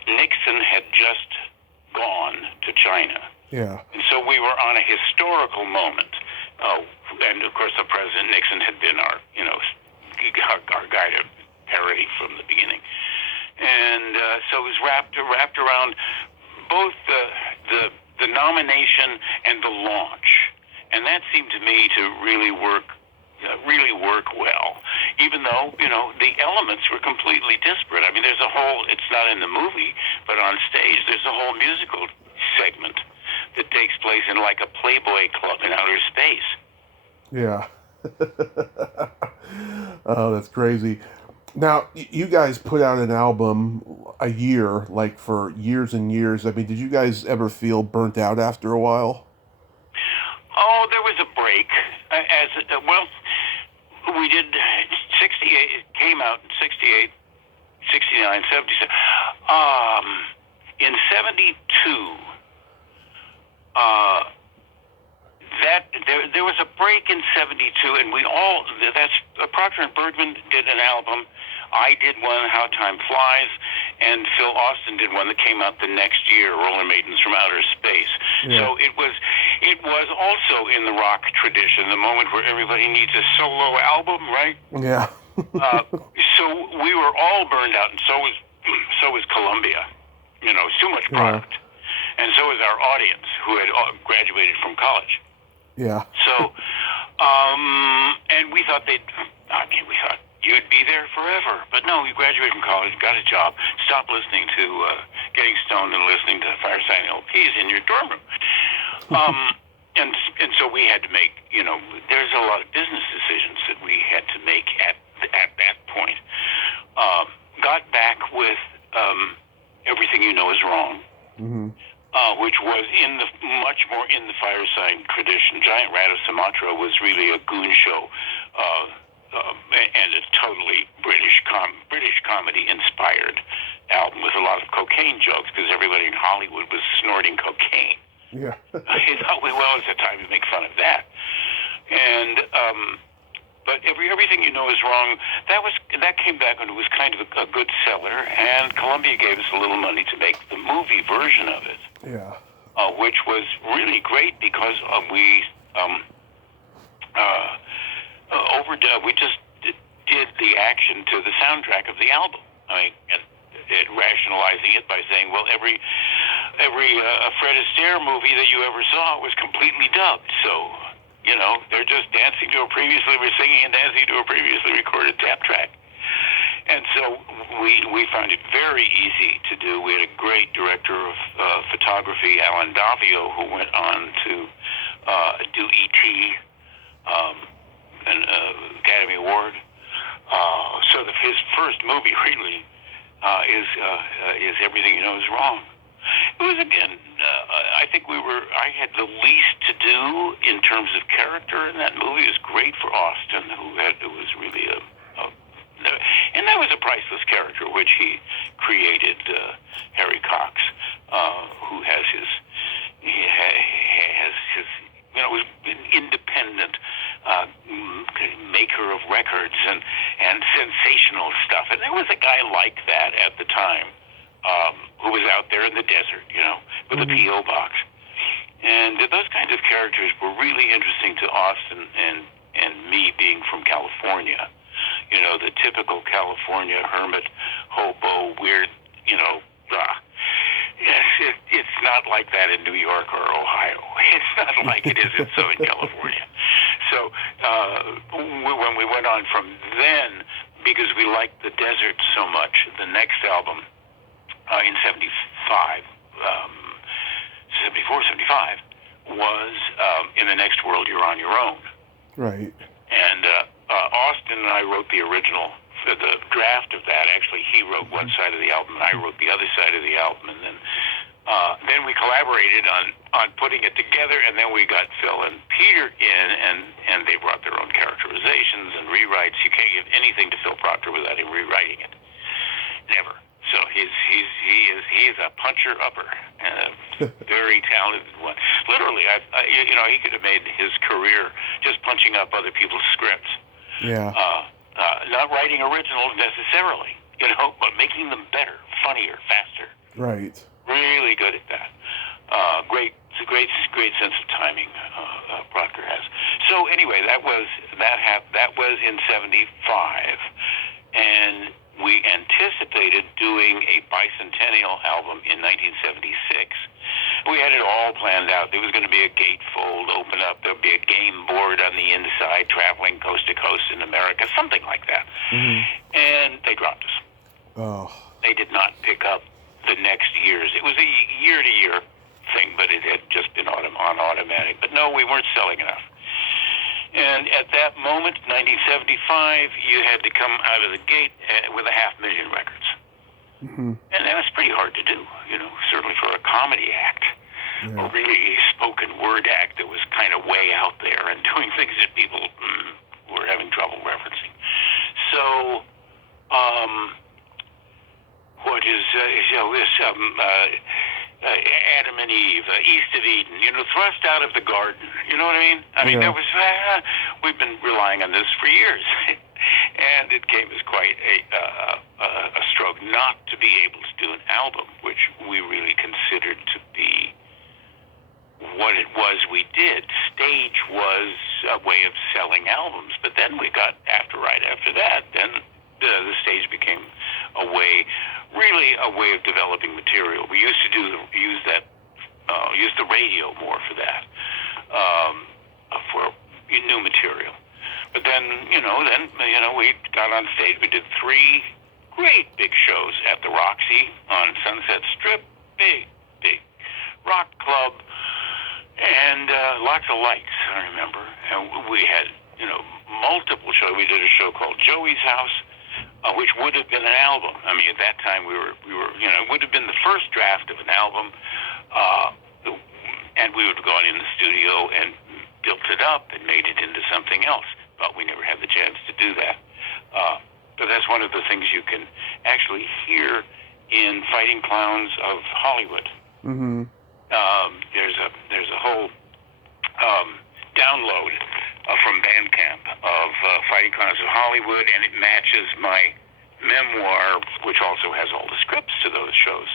Nixon had just gone to China. Yeah. And so we were on a historical moment. And of course, the President Nixon had been our guy to parody from the beginning. And so it was wrapped around both the nomination and the launch. And that seemed to me to really work well, even though, the elements were completely disparate. I mean, there's a whole, it's not in the movie, but on stage, there's a whole musical segment that takes place in like a Playboy club in outer space. Yeah. Oh, that's crazy. Now, you guys put out an album a year, like for years and years. I mean, did you guys ever feel burnt out after a while? Oh, there was a break. Well, we did 68. It came out in 68, 69, 77. In 72, there was a break in 72, and Procter and Bergman did an album. I did one, How Time Flies, and Phil Austin did one that came out the next year, Rolling Maidens from Outer Space. Yeah. So it was also in the rock tradition, the moment where everybody needs a solo album, right? Yeah. So we were all burned out, and so was Columbia. It's too much product. Yeah. And so was our audience, who had graduated from college. Yeah. So, and we thought we thought you'd be there forever. But no, you graduated from college, got a job, stopped listening to Getting Stoned and listening to Firesign LPs in your dorm room. And so we had to make, there's a lot of business decisions that we had to make at that point. Got back with Everything You Know Is Wrong. Mm-hmm. Which was much more in the Firesign tradition. Giant Rat of Sumatra was really a goon show, and a totally British comedy inspired album with a lot of cocaine jokes, because everybody in Hollywood was snorting cocaine. Yeah. I thought, well, it's a time to make fun of that. And but Everything You Know Is Wrong, that came back and it was kind of a good seller, and Columbia gave us a little money to make the movie version of it. Yeah. Which was really great because we we just did the action to the soundtrack of the album. Rationalizing it by saying, well, every Fred Astaire movie that you ever saw was completely dubbed, so. They're just we're singing and dancing to a previously recorded tap track. And so we found it very easy to do. We had a great director of photography, Alan Davio, who went on to do E.T., an Academy Award. So his first movie really is Everything You Know Is Wrong. It was, again, I think I had the least to do in terms of character in that movie. It was great for Austin, who was really and that was a priceless character, which he created, Harry Cox, who has his was an independent maker of records and sensational stuff. And there was a guy like that at the time, who was out there in the desert, with a P.O. box. And those kinds of characters were really interesting to Austin and me, being from California. The typical California hermit, hobo, weird, Yes, it's not like that in New York or Ohio. It's not like it is in Southern California. So when we went on from then, because we liked the desert so much, the next album in 75, 74, 75, was In the Next World, You're on Your Own. Right. And Austin and I wrote the original, the draft of that. Actually, he wrote one side of the album, and I wrote the other side of the album. And then we collaborated on putting it together, and then we got Phil and Peter in, and they brought their own characterizations and rewrites. You can't give anything to Phil Proctor without him rewriting it. Never. So he is a puncher upper, and a very talented one. Literally, he could have made his career just punching up other people's scripts. Yeah. Not writing originals necessarily, but making them better, funnier, faster. Right. Really good at that. Great sense of timing. Proctor has. So anyway, that was in 75, and we anticipated doing a bicentennial album in 1976. We had it all planned out. There was going to be a gatefold open up. There would be a game board on the inside, traveling coast to coast in America, something like that. Mm-hmm. And they dropped us. Oh. They did not pick up the next years. It was a year-to-year thing, but it had just been on automatic. But no, we weren't selling enough. And at that moment, 1975, you had to come out of the gate with 500,000 records. Mm-hmm. And that was pretty hard to do, certainly for a comedy act. Yeah. A really spoken word act that was kind of way out there and doing things that people were having trouble referencing. So, what is Adam and Eve, East of Eden, thrust out of the garden. You know what I mean? I mean, Yeah. that was, we've been relying on this for years. And it came as quite a stroke not to be able to do an album, which we really considered to be what it was we did. Stage was a way of selling albums, but then we got, right after that, then the stage became a way of developing material. We used to use the radio more for that, for new material. But then, we got on stage. We did 3 great big shows at the Roxy on Sunset Strip, big rock club, and lots of lights, I remember. And we had, multiple shows. We did a show called Joey's House, which would have been an album. I mean, at that time we were, it would have been the first draft of an album, and we would have gone in the studio and built it up and made it into something else. But we never had the chance to do that. But that's one of the things you can actually hear in Fighting Clowns of Hollywood. Mm-hmm. There's a whole download from Bandcamp of Fighting Clowns of Hollywood, and it matches my memoir, which also has all the scripts to those shows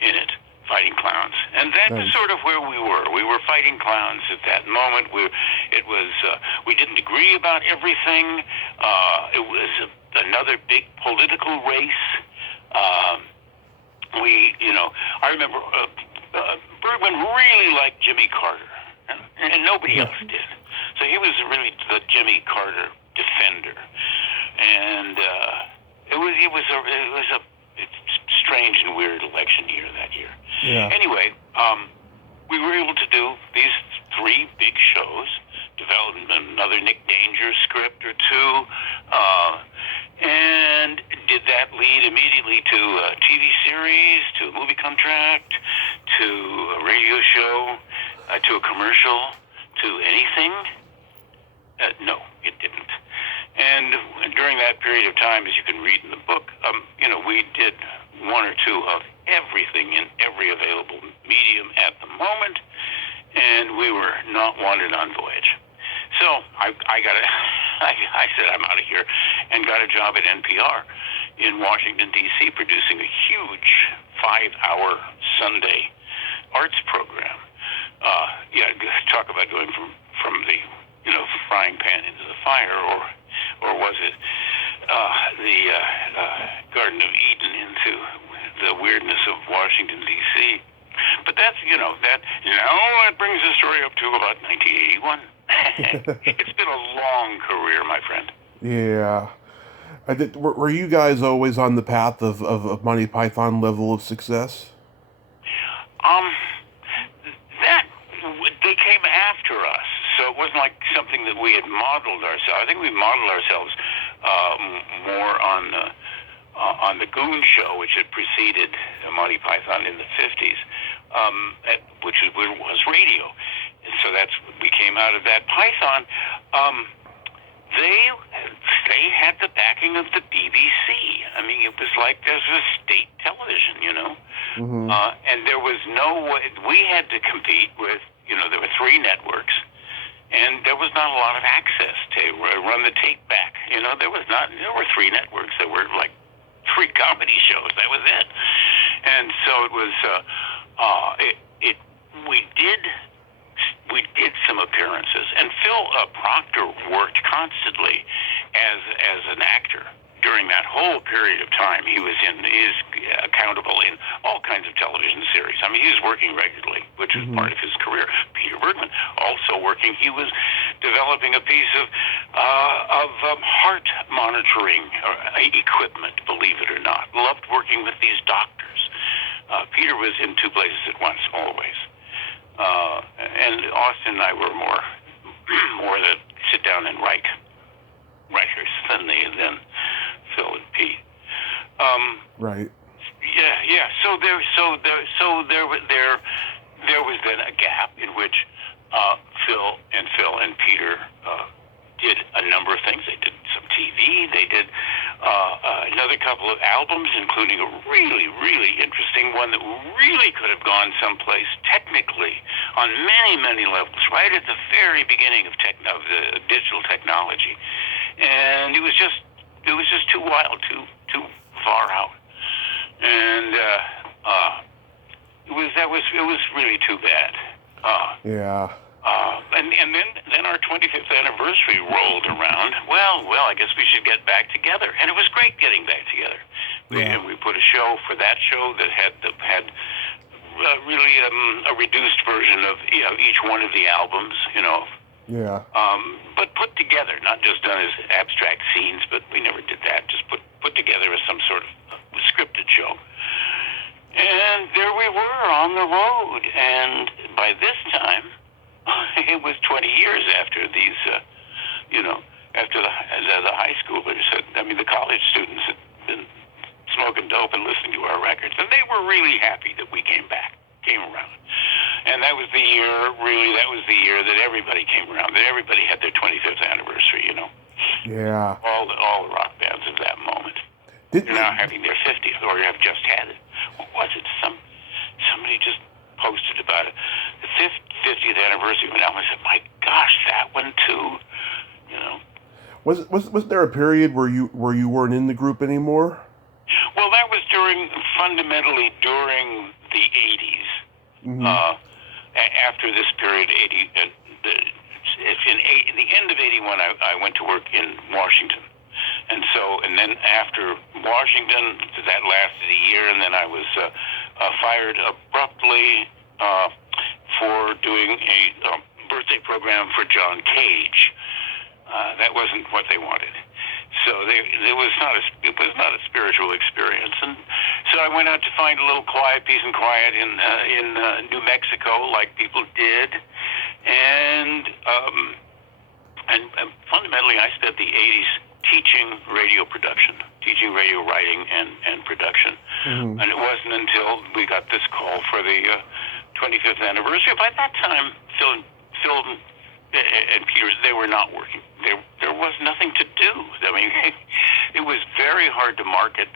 in it. Fighting Clowns, and that was sort of where we were. We were fighting clowns at that moment. We didn't agree about everything. It was another big political race. I remember Bergman really liked Jimmy Carter, and nobody else did. So he was really the Jimmy Carter defender, and it was a strange and weird election year that year. Yeah. Anyway, we were able to do these 3 big shows, develop another Nick Danger script or 2, and did that lead immediately to a TV series, to a movie contract, to a radio show, to a commercial, to anything? No, it didn't. And during that period of time, as you can read in the book, we did 1 or 2 of everything in every available medium at the moment, and we were not wanted on Voyage. So I said I'm out of here, and got a job at NPR in Washington, D.C., producing a huge 5-hour Sunday arts program. Talk about going from the frying pan into the fire, or was it the Garden of Eden into the weirdness of Washington, D.C. But that's, that brings the story up to about 1981. It's been a long career, my friend. Yeah. Were you guys always on the path of Monty Python level of success? They came after us, so it wasn't like something that we had modeled ourselves. I think we modeled ourselves more on the Goon Show, which had preceded Monty Python in the 50s, which was radio. And so we came out of that. Python, they had the backing of the BBC. I mean, it was like there's a state television, Mm-hmm. and there was no way. We had to compete with, there were 3 networks, and there was not a lot of access to run the tape back. There were 3 networks. There were like 3 comedy shows. That was it. And so it was, we did some appearances, and Phil Proctor worked constantly as an actor during that whole period of time. He was accountable in all kinds of television series. I mean, he was working regularly, which was part of his career. Peter Bergman also working. He was developing a piece of heart monitoring equipment, believe it or not. Loved working with these doctors. Peter was in 2 places at once, always. And Austin and I were more the sit sit down and write writers than Phil and Pete. Right. Yeah. So there was then a gap in which Phil and Peter did a number of things. They did some TV. They did another couple of albums, including a really, really interesting one that really could have gone someplace technically on many, many levels, right at the very beginning of the digital technology. And it was just too wild, too far out. And it was really too bad. Yeah. And then our 25th anniversary rolled around. Well, I guess we should get back together, and it was great getting back together. We put a show for that show that had really a reduced version of each one of the albums, Yeah. but put together, not just done as abstract scenes, but we never did that. Just put together as some sort of scripted show. And there we were on the road, and by this time, it was 20 years after these, after the high school. But the college students had been smoking dope and listening to our records, and they were really happy that we came around. And that was the year that everybody came around, that everybody had their 25th anniversary, Yeah. All the rock bands of that moment. They're now having their 50th, or have just had it. What was it? Somebody just posted about it. The 50th anniversary went out, and I said, my gosh, that one too, Was there a period where you weren't in the group anymore? Well, that was fundamentally during the 80s. Mm-hmm. After this period, in the end of 81, I went to work in Washington. And then after Washington, that lasted a year, and then I was fired abruptly for doing a birthday program for John Cage. That wasn't what they wanted. So it was not a spiritual experience, and so I went out to find a little peace and quiet in New Mexico, like people did, and fundamentally, I spent the 80s teaching radio production, teaching radio writing and production, and it wasn't until we got this call for the 25th anniversary. By that time, Phil and Peter, they were not working. There was nothing to do. I mean, it was very hard to market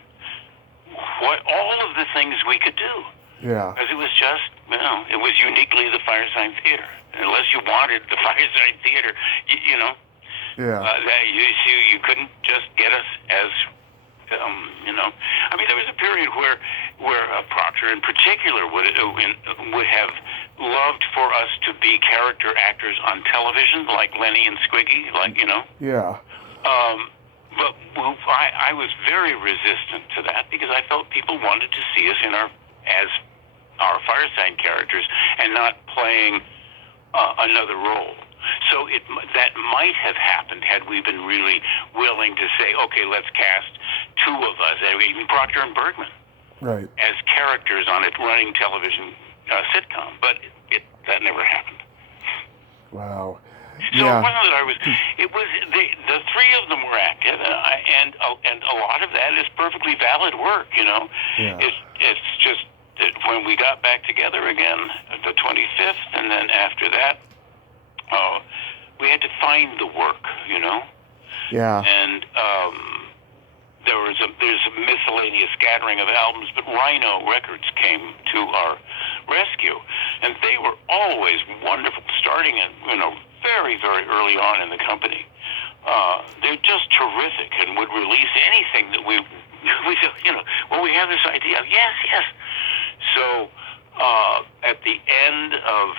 all of the things we could do. Yeah. Because it was just, it was uniquely the Firesign Theatre. Unless you wanted the Firesign Theatre, Yeah. You couldn't just get us as, I mean, there was a period where Proctor in particular would have loved for us to be character actors on television, like Lenny and Squiggy, Yeah. But I was very resistant to that because I felt people wanted to see us as our Firesign characters and not playing another role. So that might have happened had we been really willing to say, okay, let's cast two of us, even Proctor and Bergman, right, as characters on a running television sitcom. But that never happened. Wow. So Yeah. it wasn't that I was. It was the three of them were active, and a lot of that is perfectly valid work. Yeah. It's just that when we got back together again, the 25th, and then after that, we had to find the work. Yeah. And there's a miscellaneous scattering of albums, but Rhino Records came to our rescue, and they were always wonderful, starting at very, very early on in the company. They're just terrific and would release anything that we we have this idea. Yes. So at the end of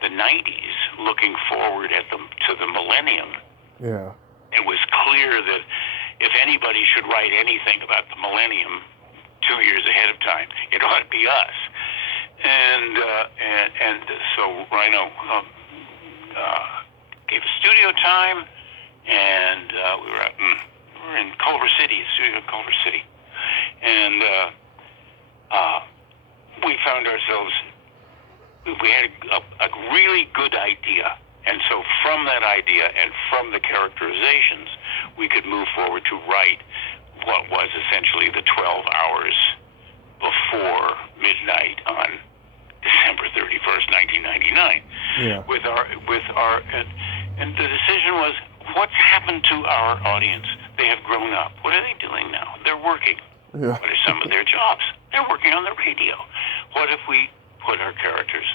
the 90s, looking forward to the millennium, Yeah. it was clear that if anybody should write anything about the millennium 2 years ahead of time, it ought to be us. And so Rhino gave us studio time, and we were in Culver City, studio in Culver City, and we found ourselves. We had a really good idea, And so from that idea and from the characterizations, we could move forward to write what was essentially the 12 hours before midnight on December 31st, 1999. Yeah. With our, and the decision was, what's happened to our audience? They have grown up. What are they doing now? They're working. Yeah. What are some of their jobs? They're working on the radio. What if we put our characters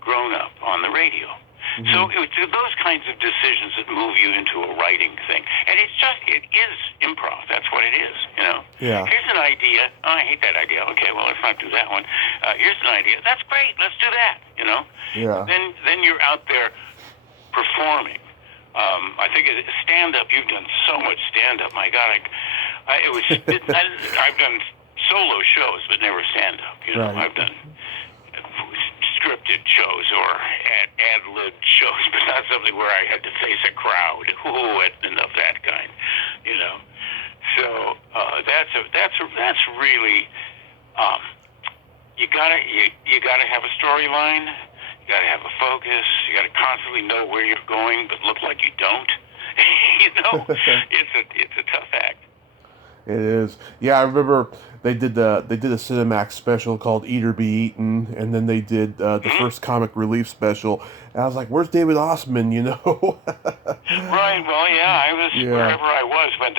grown up on the radio? Mm-hmm. So it's those kinds of decisions that move you into a writing thing. And it is improv. That's what it is, you know? Yeah. Here's an idea. Oh, I hate that idea. Okay, well, let's not do that one. Here's an idea. That's great. Let's do that, you know? Yeah. Then you're out there performing. I think stand-up, you've done so much stand-up. My God, I've done solo shows, but never stand-up. You know, right. I've done scripted shows or ad-lib shows, but not something where I had to face a crowd. And of that kind, you know. So that's really you gotta have a storyline. You gotta have a focus. You gotta constantly know where you're going, but look like you don't. You know, it's a tough act. It is. Yeah, I remember they did a Cinemax special called Eat or Be Eaten, and then they did the first comic relief special. And I was like, "Where's David Ossman?" You know. Right. Well, yeah, I was wherever I was, but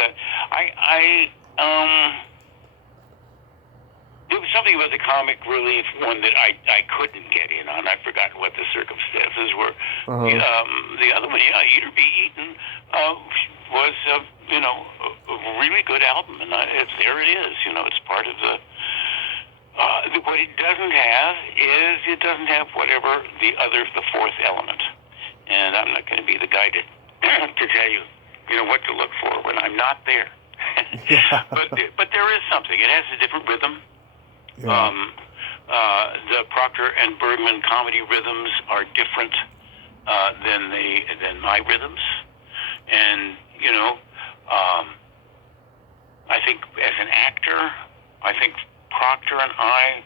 there was something about the comic relief one that I couldn't get in on. I've forgotten what the circumstances were. The other one, Eat or Be Eaten, was a really good album, and there it is. You know, it's part of the. What it doesn't have is it doesn't have whatever the fourth element, and I'm not going to be the guy to to tell you, what to look for when I'm not there. But there is something. It has a different rhythm. Yeah. The Proctor and Bergman comedy rhythms are different than my rhythms, and I think as an actor, I think Proctor and I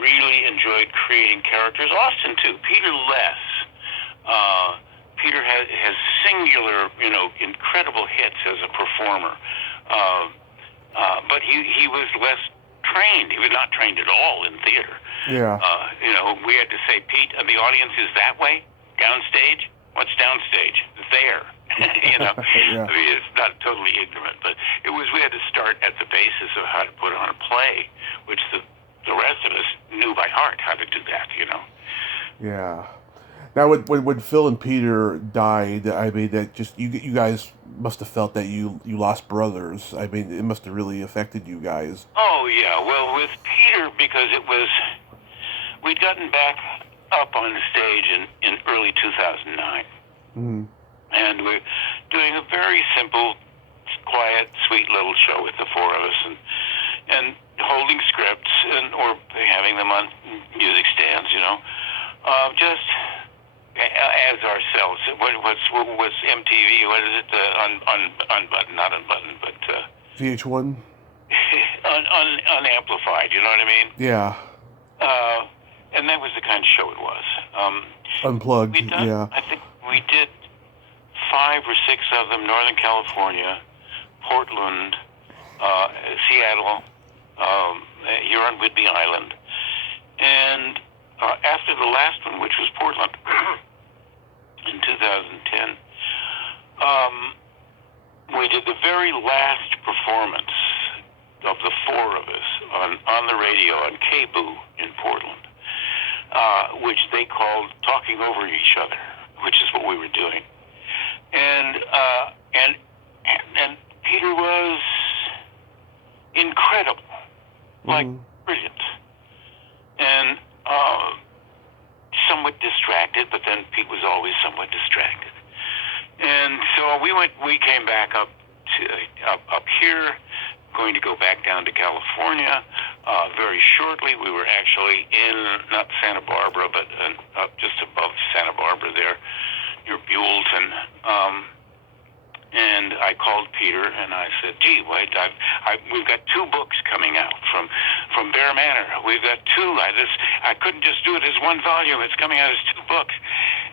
really enjoyed creating characters. Austin too. Peter less. Peter has singular, incredible hits as a performer, but he was less trained. He was not trained at all in theater. Yeah. We had to say, Pete, the audience is that way, downstage. What's downstage? There. Yeah. I mean, it's not totally ignorant, but we had to start at the basis of how to put on a play, which the rest of us knew by heart how to do that, Yeah. Now, when Phil and Peter died, I mean, that just you guys must have felt that you lost brothers. I mean, it must have really affected you guys. Oh yeah, well, with Peter, because we'd gotten back up on the stage in early 2009, and we're doing a very simple, quiet, sweet little show with the four of us, and holding scripts or having them on music stands, just as ourselves. What's MTV? What is it? Unbuttoned, not unbuttoned, but VH1. Unamplified. You know what I mean? Yeah. And that was the kind of show it was. Unplugged. Yeah. I think we did 5 or 6 of them. Northern California, Portland, Seattle, here on Whidbey Island, and after the last one, which was Portland, in 2010, we did the very last performance of the four of us on the radio on KBOO in Portland, which they called talking over each other, which is what we were doing. And Peter was incredible, like brilliant, and somewhat distracted, but then Pete was always somewhat distracted. And so we came back up here, going to go back down to California. Very shortly, we were actually in, not Santa Barbara, but up just above Santa Barbara there, near Buellton. And I called Peter and I said, "Gee, wait, we've got 2 books coming out from Bear Manor. We've got 2. I couldn't just do it as 1 volume. It's coming out as 2 the books.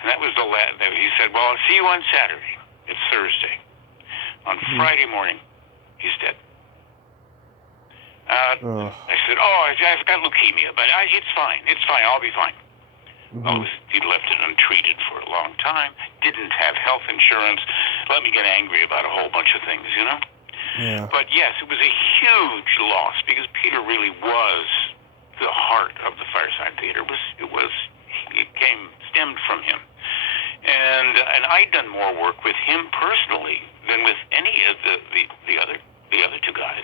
And that was the last. He said, well, I'll see you on Saturday. It's Thursday. On Friday morning, he's dead. I said, I've got leukemia, but it's fine. It's fine. I'll be fine. Well, he'd left it untreated for a long time, didn't have health insurance, let me get angry about a whole bunch of things, you know? Yeah. But yes, it was a huge loss because Peter really was the heart of the Firesign Theatre. It stemmed from him. And I'd done more work with him personally than with any of the other two guys.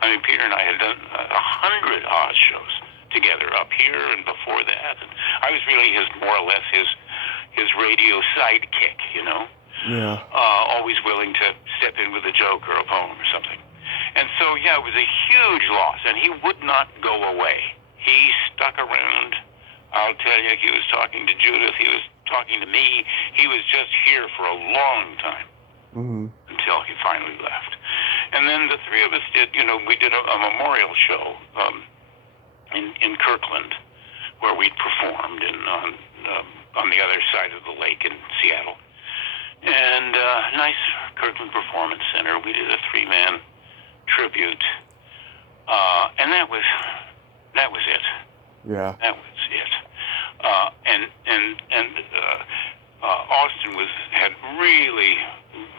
I mean, Peter and I had done 100 Oz shows together up here and before that. And I was really more or less his radio sidekick, you know? Yeah. Always willing to step in with a joke or a poem or something. And so, yeah, it was a huge loss, and he would not go away. He stuck around. I'll tell you, he was talking to Judith, he was talking to me. He was just here for a long time until he finally left. And then the three of us we did a memorial show in Kirkland, where we'd performed on the other side of the lake in Seattle. And nice Kirkland Performance Center. We did a 3-man tribute, and that was it. Yeah. That was it. Austin had really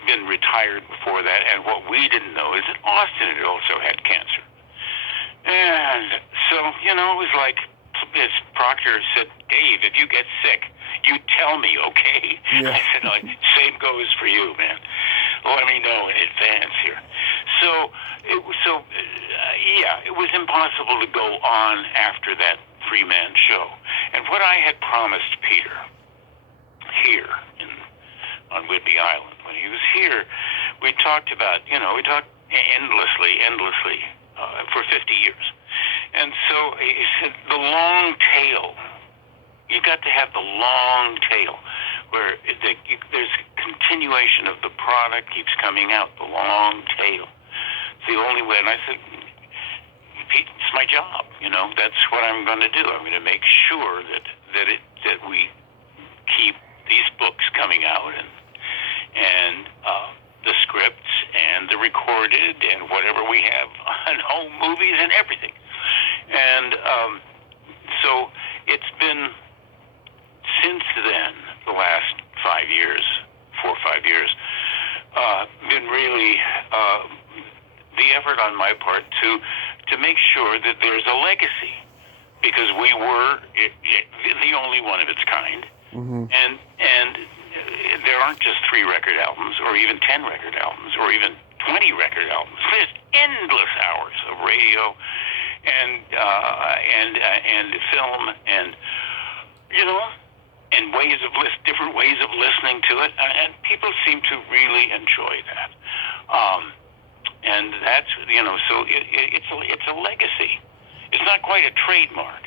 been retired before that, and what we didn't know is that Austin had also had cancer. And so, it was like, as Proctor said, Dave, if you get sick, you tell me, okay? Yeah. I said, same goes for you, man. Let me know in advance here. So, it was impossible to go on after that 3-man show. And what I had promised Peter here on Whidbey Island, when he was here, we talked about, we talked endlessly for 50 years. And so he said, the long tail, you got to have the long tail where there's continuation of the product keeps coming out, the long tail. It's the only way. And I said, Pete, it's my job. That's what I'm going to do. I'm going to make sure that we keep these books coming out and the scripts and the recorded and whatever we have on home movies and everything. And so it's been, since then, the last 4 or 5 years, been really the effort on my part to make sure that there's a legacy, because we were the only one of its kind, and there aren't just 3 record albums or even 10 record albums or even 20 record albums. There's endless hours of radio and film and different ways of listening to it, and people seem to really enjoy that. And that's so it's a legacy. It's not quite a trademark,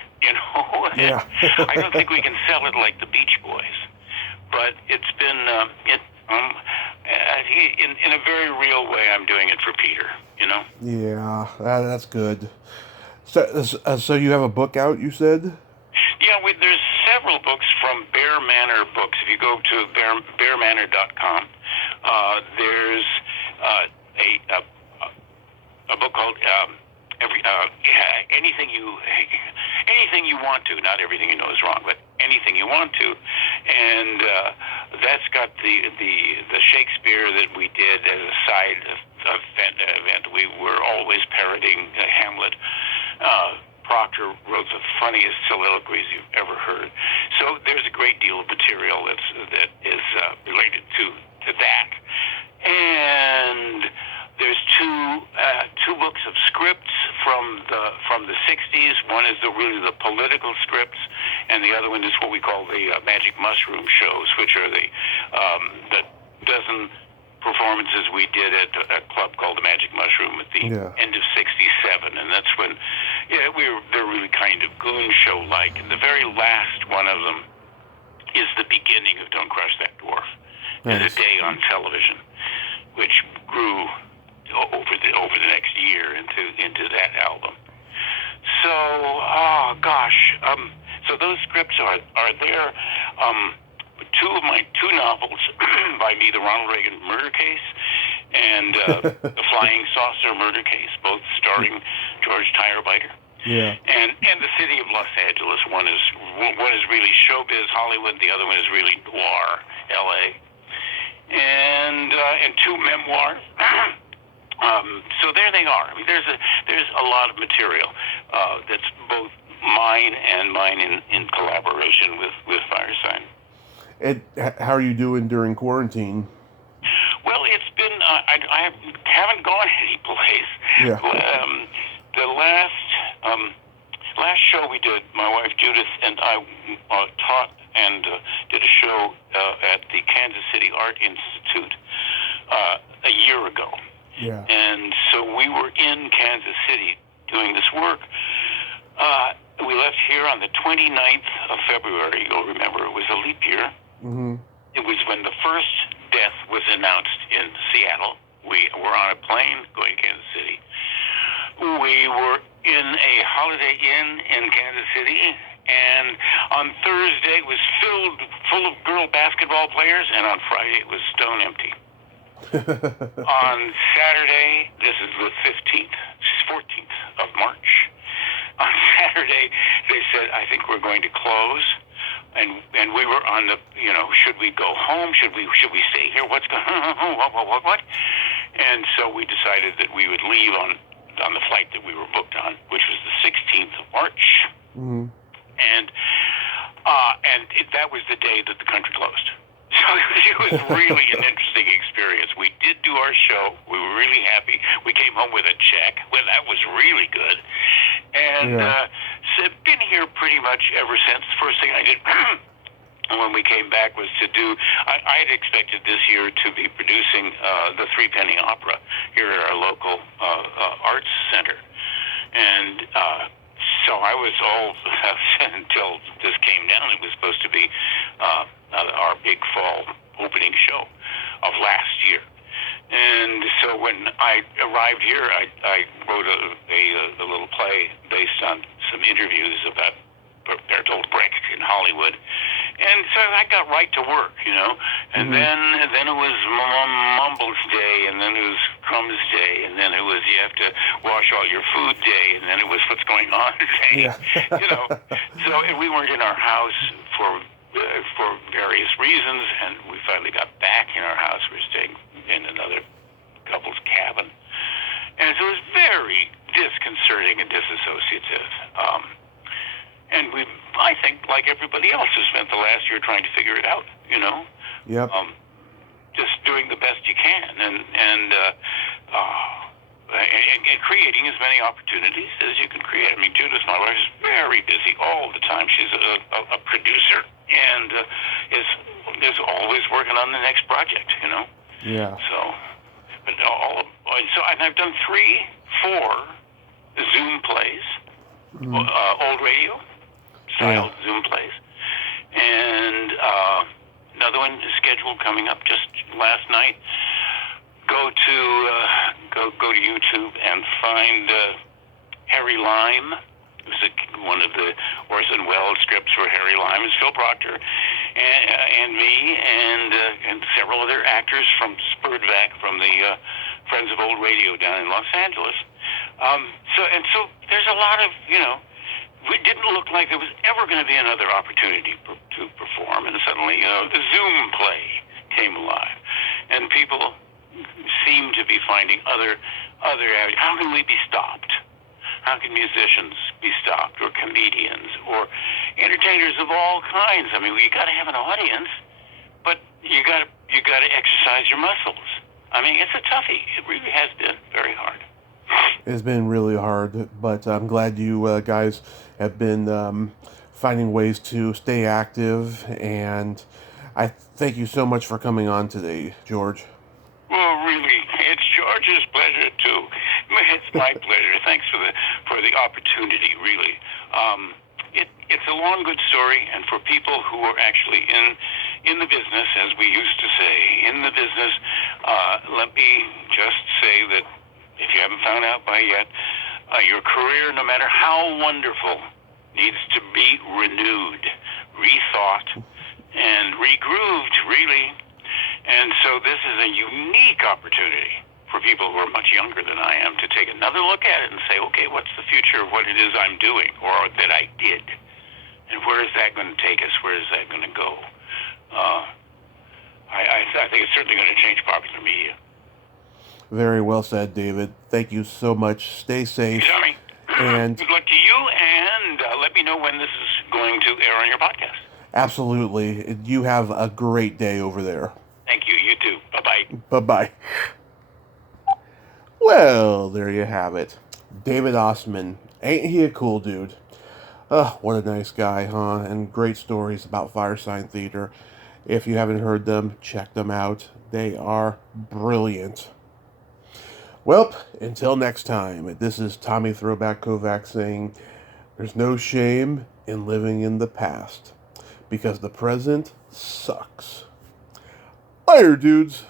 Yeah. I don't think we can sell it like the Beach Boys, but it's been in a very real way. I'm doing it for Peter. Yeah, that's good. So you have a book out, you said? Yeah, there's several books from Bear Manor Books. If you go to bearmanor.com, there's a book called Anything You Want To. Not Everything You Know Is Wrong, but Anything You Want To. And that's got the Shakespeare that we did as a side event. We were always parodying Hamlet. Proctor wrote the funniest soliloquies you've ever heard. So there's a great deal of material that is related to that. And there's two books of scripts from the 60s. One is really the political scripts, and the other one is what we call the Magic Mushroom shows, which are the dozen performances we did at a club called the Magic Mushroom at the end of '67, and that's when they're really kind of goon show like. And the very last one of them is the beginning of Don't Crush That Dwarf, and a day on television, which grew over the next year into that album. So, so those scripts are there. Two novels by me, the Ronald Reagan murder case and the Flying Saucer murder case, both starring George Tyrebiter. Yeah. And the city of Los Angeles. One is really showbiz Hollywood. The other one is really noir L.A. And two memoirs. So there they are. I mean, there's a lot of material that's both mine and mine in collaboration with Firesign. And how are you doing during quarantine? Well, it's been I haven't gone any place. Yeah. The last show we did, my wife Judith and I taught and did a show at the Kansas City Art Institute a year ago. Yeah. And so we were in Kansas City doing this work. We left here on the 29th of February. You'll remember it was a leap year. Mm-hmm. It was when the first death was announced in Seattle. We were on a plane going to Kansas City. We were in a Holiday Inn in Kansas City, and on Thursday it was full of girl basketball players, and on Friday it was stone empty. On Saturday, this is the 14th of March. On Saturday, they said, I think we're going to close. And we were on the, should we go home? Should we stay here? What's going on? What? And so we decided that we would leave on the flight that we were booked on, which was the 16th of March. Mm-hmm. And that was the day that the country closed. So it was really an interesting experience. We did do our show. We were really happy. We came home with a check. Well, that was really good. And so I've been here pretty much ever since. The first thing I did when we came back was to do, I had expected this year to be producing the Three Penny Opera here at our local arts center. And so I was all, until this came down, it was supposed to be our big fall opening show of last year. And so when I arrived here, I wrote a little play based on some interviews about Bertolt Brecht in Hollywood. And so I got right to work, And Mm-hmm. then it was Mumbles Day, and then it was Crumbs Day, and then it was you have to wash all your food day, and then it was what's going on day. Yeah. So we weren't in our house for various reasons, and we finally got back in our house. We were staying in another couple's cabin, and so it was very disconcerting and disassociative. And I think, like everybody else, has spent the last year trying to figure it out. Yep. Just doing the best you can, and creating as many opportunities as you can create. I mean, Judith, my wife, is very busy all the time. She's a producer and is always working on the next project. Yeah. So, and I've done 4 Zoom plays, old radio style Zoom plays, and another one is scheduled coming up just last night. Go to YouTube and find Harry Lime. It was one of the Orson Welles scripts for Harry Lime. It's Phil Proctor and me and several other actors from Splat from the Friends of Old Radio down in Los Angeles. So there's a lot of it didn't look like there was ever going to be another opportunity to perform, and suddenly the Zoom play came alive, and people seem to be finding other avenues. How can we be stopped? How can musicians be stopped, or comedians, or entertainers of all kinds? I mean, you got to have an audience, but you got to exercise your muscles. I mean, it's a toughie. It really has been very hard. It's been really hard, but I'm glad you guys have been finding ways to stay active, and I thank you so much for coming on today, George. Well, really, it's George's pleasure too. It's my pleasure. Thanks for the opportunity. Really, it's a long, good story, and for people who are actually in the business, as we used to say, in the business, let me just say that if you haven't found out by yet, your career, no matter how wonderful, needs to be renewed, rethought, and regrooved, really. And so this is a unique opportunity for people who are much younger than I am to take another look at it and say, okay, what's the future of what it is I'm doing or that I did? And where is that going to take us? Where is that going to go? I think it's certainly going to change popular media. Very well said, David. Thank you so much. Stay safe. Tommy, and good luck to you, and let me know when this is going to air on your podcast. Absolutely. You have a great day over there. Thank you. You too. Bye-bye. Bye-bye. Well, there you have it. David Ossman. Ain't he a cool dude? What a nice guy, huh? And great stories about Firesign Theatre. If you haven't heard them, check them out. They are brilliant. Well, until next time, this is Tommy Throwback Kovac saying, there's no shame in living in the past, because the present sucks. Later, dudes.